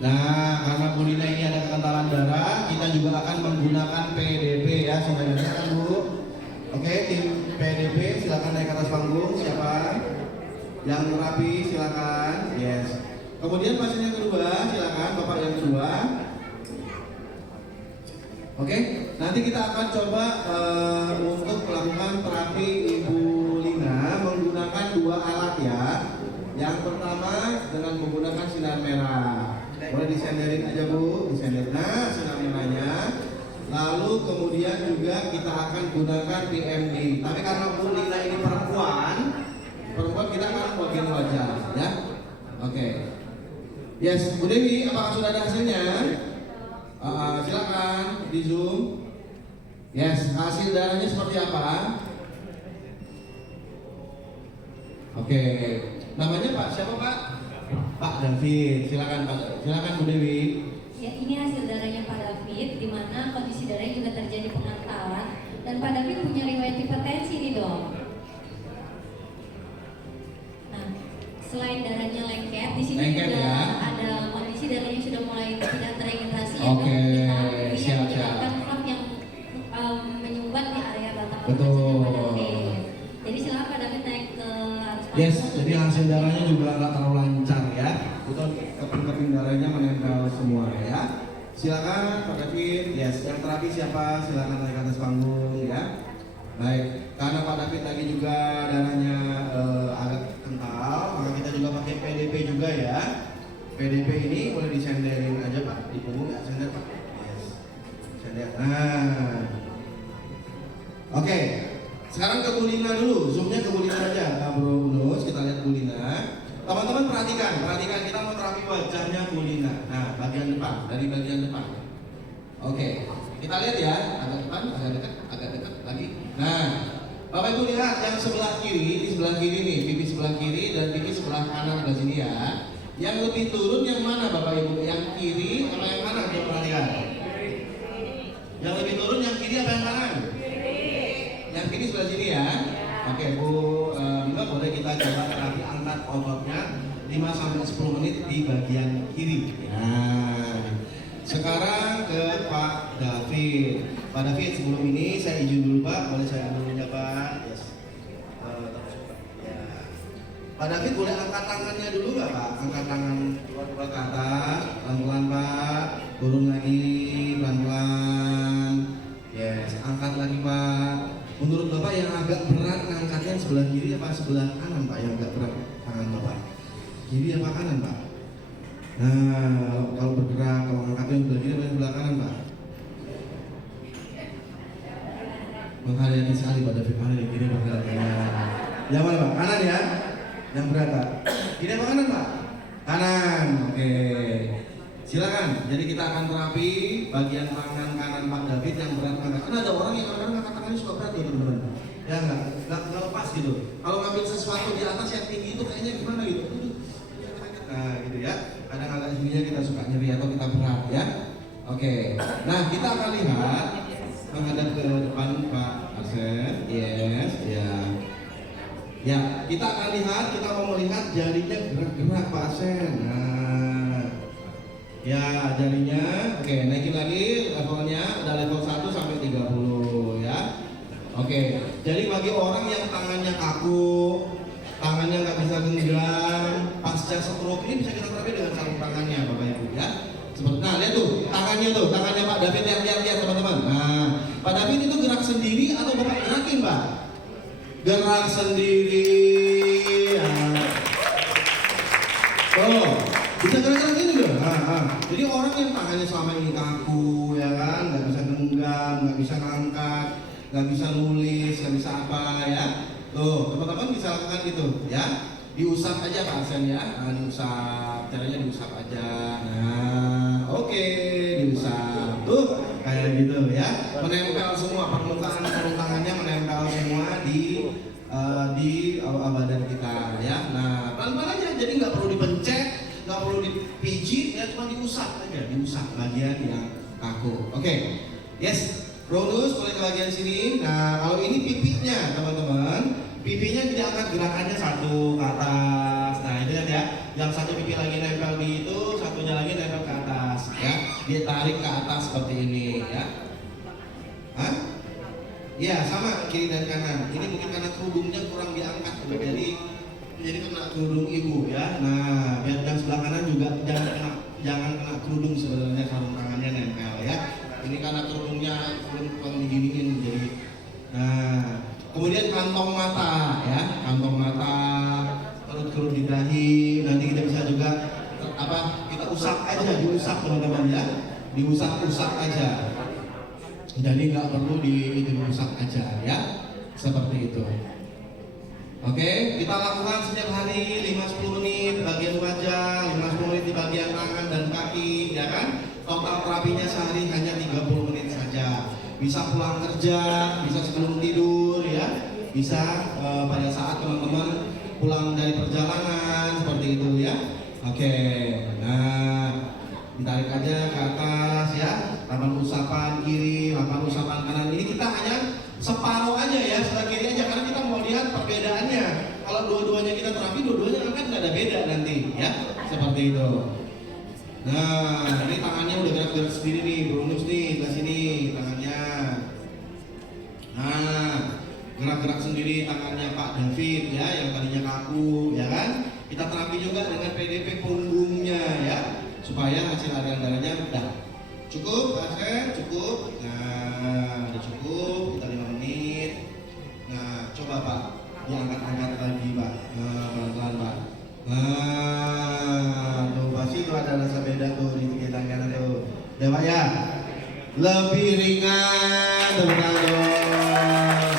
Nah, karena Bu Lina ini ada kekentalan darah, kita juga akan menggunakan PDP ya. Semuanya silakan Bu. Oke, tim PDP silakan naik ke atas panggung. Siapa yang terapi silakan. Yes. Kemudian pasien yang kedua, silakan Bapak yang kedua. Oke, nanti kita akan coba untuk melakukan terapi Ibu Lina menggunakan dua alat ya. Yang pertama dengan menggunakan sinar merah. Boleh disenderin aja Bu, disenderin. Nah, sinar merahnya. Lalu kemudian juga kita akan gunakan PMD. Tapi karena Bu Lina ini perempuan kita akan bagian wajah ya. Oke. Yes, Bu Dewi, apakah sudah ada hasilnya? Silakan di zoom. Yes, hasil darahnya seperti apa? Oke, namanya Pak siapa Pak? Pak David. Silakan Pak. Silakan Bu Dewi. Ya, ini hasil darahnya Pak David, di mana kondisi darahnya juga terjadi pengentalan dan Pak David punya riwayat hipertensi nih Dok. Nah, selain darahnya lengket, di sini Lengket, juga ya. ada kondisi darahnya sudah mulai tidak teregenerasi ya. Oke, Kita siap. menyebabkan flap yang menyumbat di area batang Betul. otak Pak David. Jadi silakan Pak David naik ke atas panggung. Yes, jadi hasil darahnya juga nggak terlalu lancar ya. Betul, keping-keping darahnya menempel semua ya. Silakan Pak David. Yes, yang terapi siapa? Silakan naik ke atas panggung ya. Baik, karena Pak David lagi juga darahnya agak kental, maka kita juga pakai PDP juga ya. PDP ini boleh disenderin aja Pak, di punggung ya, sender Pak. Yes, sender. Nah, oke. Sekarang ke Bu Lina dulu, zoomnya ke Bu Lina aja, Kak Bro Unus, kita lihat Bu Lina. Teman-teman perhatikan kita mau terapi wajahnya Bu Lina. Nah, bagian depan, dari bagian depan. Oke, kita lihat ya, agak depan, agak dekat lagi. Nah, Bapak Ibu lihat yang sebelah kiri, di sebelah kiri nih, pipi sebelah kiri dan pipi sebelah kanan sebelah sini ya. Yang lebih turun yang mana Bapak Ibu? Yang kiri atau yang kanan? Coba perhatikan. Yang lebih turun yang kiri apa yang kanan? Yang kiri sebelah sini ya. Oke Bu Bima, boleh kita coba terapi angkat ototnya 5-10 menit di bagian kiri. Nah, sekarang ke Pak David. Pak David, sebelum ini saya izin dulu Pak, boleh saya dulunya Pak? Yes. Ya. Pak David boleh angkat tangannya dulu nggak Pak? Angkat tangan dua ke atas, pelan-pelan Pak. Turun lagi, pelan-pelan. Yes, angkat lagi Pak. Menurut Bapak yang agak berat ngangkatnya bagian sebelah kiri apa sebelah kanan Pak yang agak berat tangan Bapak? Kiri apa kanan Pak? Nah, kalau bergerak, kalau ngangkatnya sebelah kiri apa sebelah kanan Pak? Menghayati sekali pada firman ini kiri bergerak. Yang mana Pak? Kanan ya? Yang berat Pak? Kiri apa kanan Pak? Kanan, oke. Silakan. Jadi kita akan terapi bagian tangan kanan Pak David yang berat angkat. Karena ada orang yang kadang-kadang angkat tangannya suka berat ya teman-teman. Ya nggak lepas gitu. Kalau ngambil sesuatu di atas yang tinggi itu kayaknya gimana gitu. Nah gitu ya. Kadang agak tingginya kita suka nyeri atau kita berat ya. Oke. Nah kita akan lihat menghadap ke depan Pak Arsen. Yes, ya. Ya, kita akan lihat, kita mau melihat jarinya gerak-gerak Pak Arsen. Nah, ya jarinya, oke, naikin lagi levelnya, ada level 1 sampai 30 ya. Oke, jadi bagi orang yang tangannya kaku, tangannya nggak bisa genggam, pasca stroke ini bisa kita terapi dengan sarung tangannya Bapak Ibu ya. Seperti, nah lihat tuh, tangannya Pak David, lihat teman-teman. Nah, Pak David itu gerak sendiri atau Bapak gerakin Pak? Gerak sendiri ya. Oh, bisa gerak-gerak gini loh. Jadi orang yang tangannya selama ini kaku ya kan, nggak bisa genggam, nggak bisa ngangkat, nggak bisa nulis, nggak bisa apa ya. Tuh, teman-teman bisa lakukan gitu ya. Diusap aja Pak Arsen ya. Nah, diusap, caranya diusap aja. Nah, oke, diusap. Tuh, kayak gitu ya. Menempel semua permukaan sarung tangannya menempel semua di badan kita ya. Nah, pelan-pelan aja. Jadi nggak perlu dipencet, nggak perlu dipijit, ya cuma diusap aja, diusap bagian yang kaku. Oke, yes. Bonus boleh ke bagian sini. Nah, kalau ini pipinya teman-teman. Pipinya tidak akan gerakannya satu ke atas. Nah itu kan ya, yang satu pipi lagi nempel di itu, satunya lagi nempel ke atas ya. Dia tarik ke atas seperti ini ya. Hah? Iya sama kiri dan kanan. Ini mungkin karena kerudungnya kurang diangkat, jadi kena kerudung ibu ya. Nah biar yang sebelah kanan juga jangan kena kerudung sebenarnya sarung tangannya nempel ya. Ini karena kerudungnya belum diginiin jadi. Nah. Kemudian kantong mata ya, kantong mata, kerut-kerut di dahi. Nanti kita bisa juga kita usap aja, diusap teman-teman ya, diusap-usap aja. Jadi nggak perlu diusap aja ya, seperti itu. Oke, kita lakukan setiap hari 5-10 menit bagian wajah, 5-10 menit di bagian tangan dan kaki, ya kan? Total terapinya sehari hanya 30 menit saja. Bisa pulang kerja, bisa sebelum tidur ya, bisa pada saat teman-teman pulang dari perjalanan seperti itu ya. Oke, nah ditarik aja ke atas ya, 8 usapan kiri, 8 usapan kanan. Ini kita hanya separuh aja ya, sebelah kiri aja karena kita mau lihat perbedaannya. Kalau dua-duanya kita terapi, dua-duanya kan nggak ada beda nanti ya, seperti itu. Nah, ini tangannya udah gerak-gerak sendiri nih, bonus nih, ke sini tangannya. Nah, gerak-gerak sendiri tangannya Pak David ya, yang tadinya kaku, ya kan? Kita terapi juga dengan PDP punggungnya ya, supaya hasil aliran darahnya udah cukup, cukup. Nah, udah cukup, kita 5 menit. Nah, coba Pak, diangkat-angkat lagi Pak, pelan-pelan Pak. Nah, tuh pasti itu ada rasa beda tuh di kaki tangan tuh. Ya Pak ya, lebih ringan teman-teman.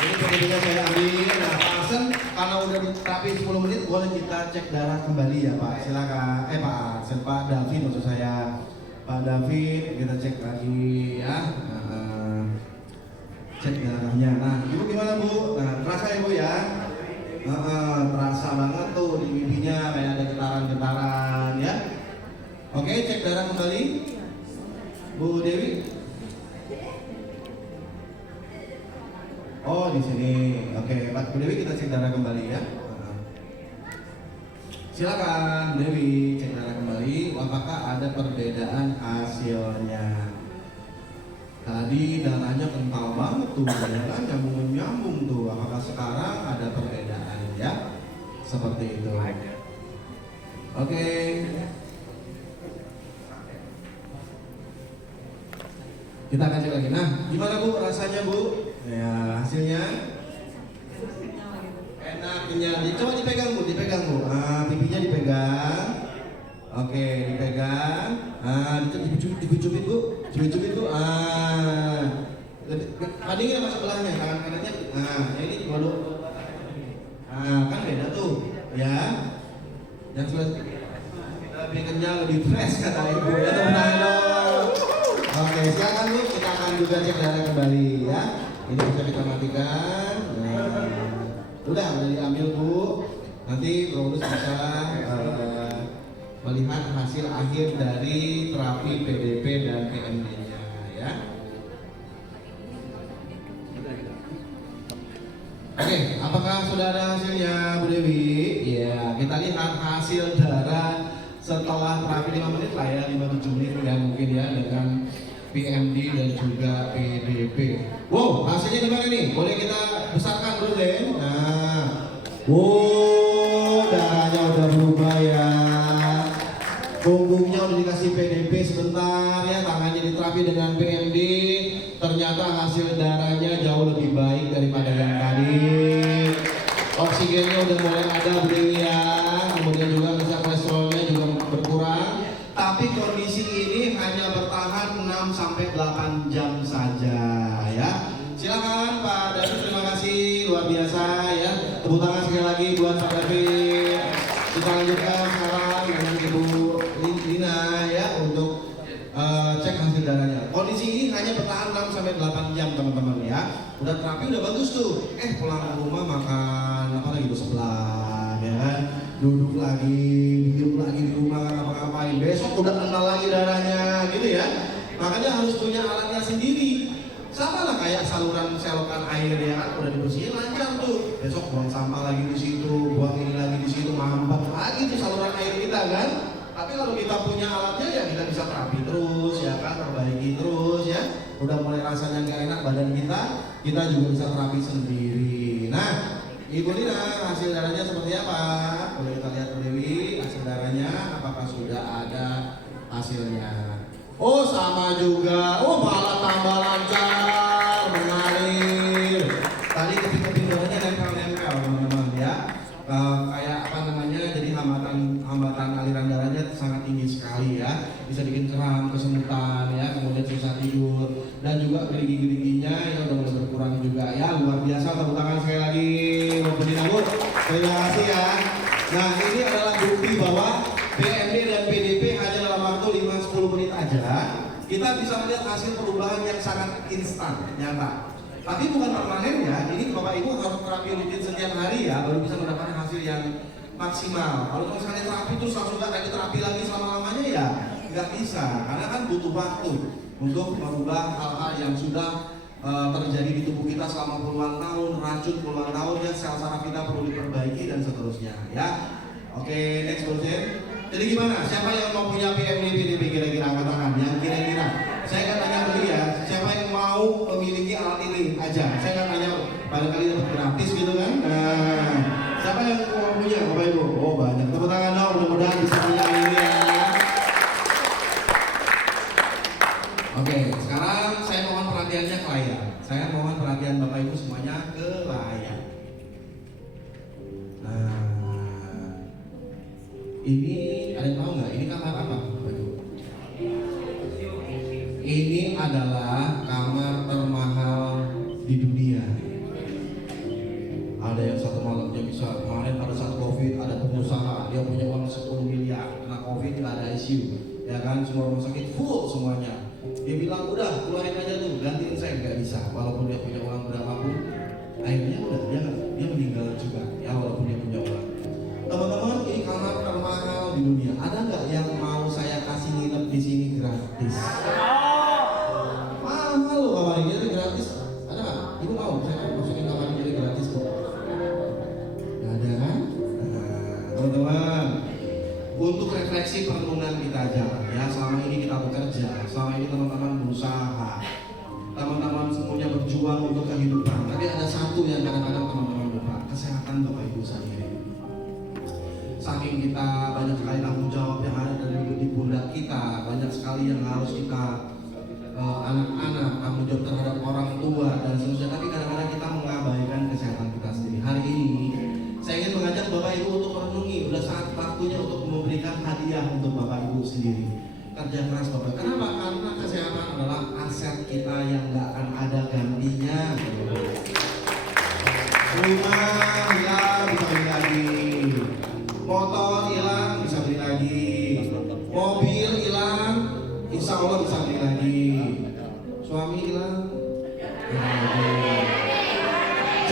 Ini PDP-nya saya ambil. Nah, Pak Arsen karena udah diterapi 10 menit, boleh kita cek darah kembali ya Pak. Silakan. Pak Arsen, Pak David maksud saya. Pak David, kita cek lagi ya. Cek darahnya. Nah, Ibu gimana Bu? Nah, terasa ya Bu ya? Terasa banget tuh di pipinya kayak ada getaran-getaran ya. Oke, cek darah kembali. Bu Dewi. Oh, di sini. Oke, Pak Bu Dewi kita cek darah kembali ya. Silakan Bu Dewi cek darah kembali. Apakah ada perbedaan hasilnya? Tadi darahnya kental banget tuh, ya kan, nyambung tuh. Apakah sekarang ada perbedaan ya? Seperti itu. Oke. Kita akan cek lagi. Nah, gimana Bu rasanya Bu? Ya, hasilnya? Oke, dipegang. Dicubit Bu. Cubit Bu. Bandingin sama sebelahnya, tangan kanannya. Ini waduh. Kan beda tuh, ya. Yang sebelah lebih kenyal, lebih fresh kata ibu ya, teman-teman. Oke, silakan Bu, kita akan juga cek darah kembali ya. Ini bisa kita matikan. Udah diambil Bu. Nanti Bro Udus bisa melihat hasil akhir dari terapi PDP dan PMD-nya ya. Oke, apakah sudah ada hasilnya Bu Dewi? Ya, kita lihat hasil darah setelah terapi 5 menit lah ya, 5-7 menit ya mungkin ya dengan PMD dan juga PDP. Wow, hasilnya gimana nih? Boleh kita besarkan dulu deh. Nah, wow, darahnya udah berubah ya. Punggungnya udah dikasih PDP sebentar ya, tangannya diterapi dengan PMD. Ternyata hasil darahnya jauh lebih baik daripada yang tadi. Oksigennya udah mulai ada Bu Dewi ya. Kemudian juga rasa kolesterolnya juga berkurang. Tapi kondisi ini hanya bertahan 6-8 jam saja ya. Silakan Pak David, terima kasih luar biasa ya. Tepuk tangan sekali lagi buat Pak David. Kita lanjutkan sekarang dengan Ibu Lina ya untuk cek hasil darahnya. Kondisi ini hanya bertahan 6-8 jam teman-teman ya. Udah terapi udah bagus tuh. Pulang ke rumah makan apa lagi tuh sebelah ya kan. Duduk lagi, diem lagi di rumah nggak ngapa-ngapain. Besok udah kenal lagi darahnya gitu ya. Makanya harus punya alatnya sendiri. Sama lah kayak saluran selokan air ya kan, udah dibersihin lancar tuh. Besok buang sampah lagi di situ, buang ini lagi di situ, mampet lagi tuh saluran air kita kan. Tapi kalau kita punya alatnya ya kita bisa terapi terus ya kan, perbaiki terus ya. Udah mulai rasanya nggak enak badan kita juga bisa terapi sendiri. Nah, Ibu Lina, hasil darahnya seperti apa? Boleh kita lihat Bu Dewi, hasil darahnya apakah sudah ada hasilnya? Oh sama juga, oh malah tambah lancar, mengalir. Tadi keping-keping darahnya nempel-nempel teman-teman ya. Kayak apa namanya, jadi hambatan aliran darahnya sangat tinggi sekali ya. Bisa bikin kram, kesemutan ya, kemudian susah tidur. Dan juga gerigi-geriginya ya udah mulai berkurang juga ya. Luar biasa, tepuk tangan sekali lagi Bu Dina Bu. Terima kasih ya. Nah ini adalah bukti bahwa PMD dan PDP hanya dalam waktu 5-10 menit aja kita bisa melihat hasil perubahan yang sangat instan, nyata. Tapi bukan permanen ya, ini Bapak Ibu harus terapi rutin setiap hari ya, baru bisa mendapatkan hasil yang maksimal. Kalau misalnya terapi terus langsung nggak lagi terapi lagi selama-lamanya ya nggak bisa, karena kan butuh waktu untuk merubah hal-hal yang sudah terjadi di tubuh kita selama puluhan tahun, racun puluhan tahun ya, sel saraf kita perlu diperbaiki dan seterusnya ya. Oke, next question. Jadi gimana? Siapa yang mau punya PMD PDP kira-kira angkat tangan? Yang kira-kira? Saya akan tanya begini ya. Siapa yang mau memiliki alat ini aja? Saya akan tanya barangkali dapat gratis gitu kan? Nah, siapa yang mau punya Bapak Ibu? Oh banyak. Tepuk tangan dong. Mudah-mudahan bisa punya ini ya. Oke, sekarang saya mohon perhatiannya ke layar. Saya mohon perhatian Bapak Ibu semuanya ke layar. Nah, ini ada yang tahu nggak? Ini kamar apa? Ini adalah kamar termahal di dunia. Ada yang satu malamnya bisa, kemarin pada saat COVID ada pengusaha dia punya uang 10 miliar kena COVID nggak ada ICU, ya kan, semua rumah sakit full semuanya. Dia bilang udah keluarin aja tuh, gantiin saya, nggak bisa. Walaupun dia punya uang berapapun, akhirnya udah dia meninggal juga, ya walaupun dia punya uang. Teman-teman, ini kamar termahal di dunia. Ada nggak yang mau saya kasih nginep di sini gratis? Mahal loh kamar ini jadi gratis. Ada nggak? Ibu mau saya masukin kamar ini jadi gratis tuh? Nggak ada kan? Nah, teman-teman, untuk refleksi perenungan kita aja ya. Selama ini kita bekerja, selama ini teman-teman berusaha, teman-teman semuanya berjuang untuk kehidupan. Tapi ada satu yang kadang-kadang teman-teman lupa, kesehatan Bapak Ibu sendiri. Saking kita banyak sekali tanggung jawab yang ada di pundak kita, banyak sekali yang harus kita anak-anak, tanggung jawab terhadap orang tua dan seterusnya. Tapi kadang-kadang kita mengabaikan kesehatan kita sendiri. Hari ini saya ingin mengajak Bapak Ibu untuk merenungi, udah saat waktunya untuk memberikan hadiah untuk Bapak kerja keras Bapak. Kenapa? Karena kesehatan adalah aset kita yang nggak akan ada gantinya. Rumah hilang bisa beli lagi, motor hilang bisa beli lagi, mobil hilang insya Allah bisa beli lagi, suami hilang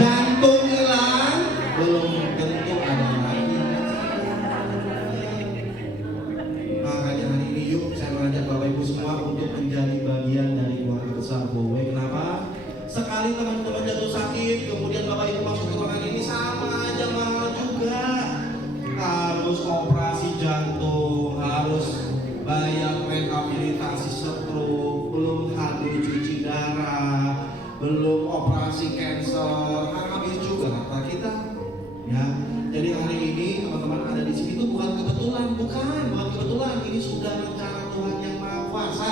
jantung hilang belum tentu ada lagi. Makanya hari ini yuk saya mengajak Bapak Ibu semua untuk menjadi bagian dari keluarga besar Bowe. Kenapa? Sekali teman-teman jatuh sakit, kemudian Bapak Ibu masuk ke ruangan ini sama aja mahal juga. Harus operasi jantung, harus bayar rehabilitasi stroke, belum habis cuci darah, belum operasi cancer, habis juga harta kita. Ya, jadi hari ini teman-teman ada di sini itu bukan kebetulan, bukan kebetulan. Ini sudah rencana Tuhan yang Maha Kuasa.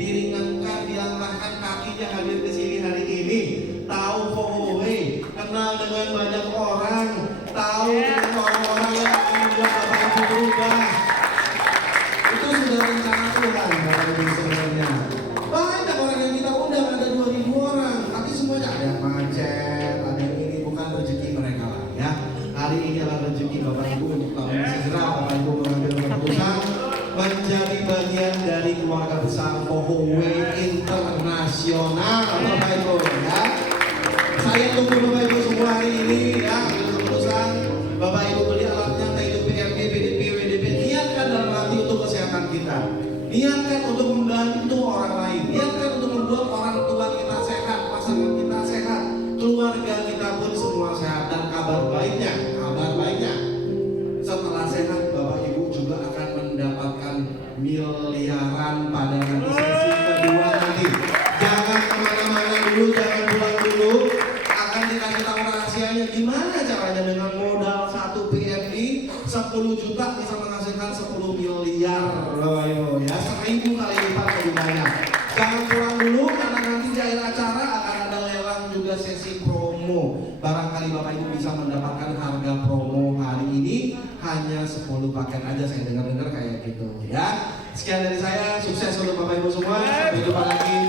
Diringankan, diangkatkan kakinya hadir ke sini hari ini. Tahu Bowe, kenal dengan banyak orang, tahu dengan orang-orang yang akan membuat Bapak Ibu berubah. Itu sudah rencana Tuhan Bapak Ibu sebenarnya. Banyak orang yang kita undang, ada 2.000 orang, tapi semuanya ada yang macet, ada yang ini, bukan rezeki mereka lah ya. Hari ini adalah rezeki Bapak Ibu untuk tahun segera Bapak Ibu mengambil keputusan menjadi bagian dari keluarga besar Bowe Internasional Bapak Ibu ya. Saya tunggu Bapak Ibu semua hari ini ya, ambil keputusan. Bapak Ibu beli alatnya, entah itu PRD, PDP, WDP, niatkan dalam hati untuk kesehatan kita, niatkan untuk membantu orang lain, niatkan untuk membuat orang tua kita sehat, pasangan kita sehat, keluarga kita pun semua sehat. Dan kabar baiknya setelah sehat Bapak Ibu juga akan mendapatkan miliaran pada nanti sesi kedua nanti. Jangan kemana-mana dulu, jangan pulang dulu. Akan dikasih tahu rahasianya gimana caranya dengan modal 1 PMI 10 juta bisa menghasilkan 10 miliar Bapak Ibu ya, 1000 kali lipat lebih banyak. Jangan pulang dulu karena nanti di akhir acara akan ada lelang juga sesi promo. Barangkali Bapak Ibu bisa mendapatkan harga promo hari ini hanya 10 paket aja, saya dengar kayak gitu ya. Sekian dari saya, sukses untuk Bapak Ibu semua, sampai jumpa lagi.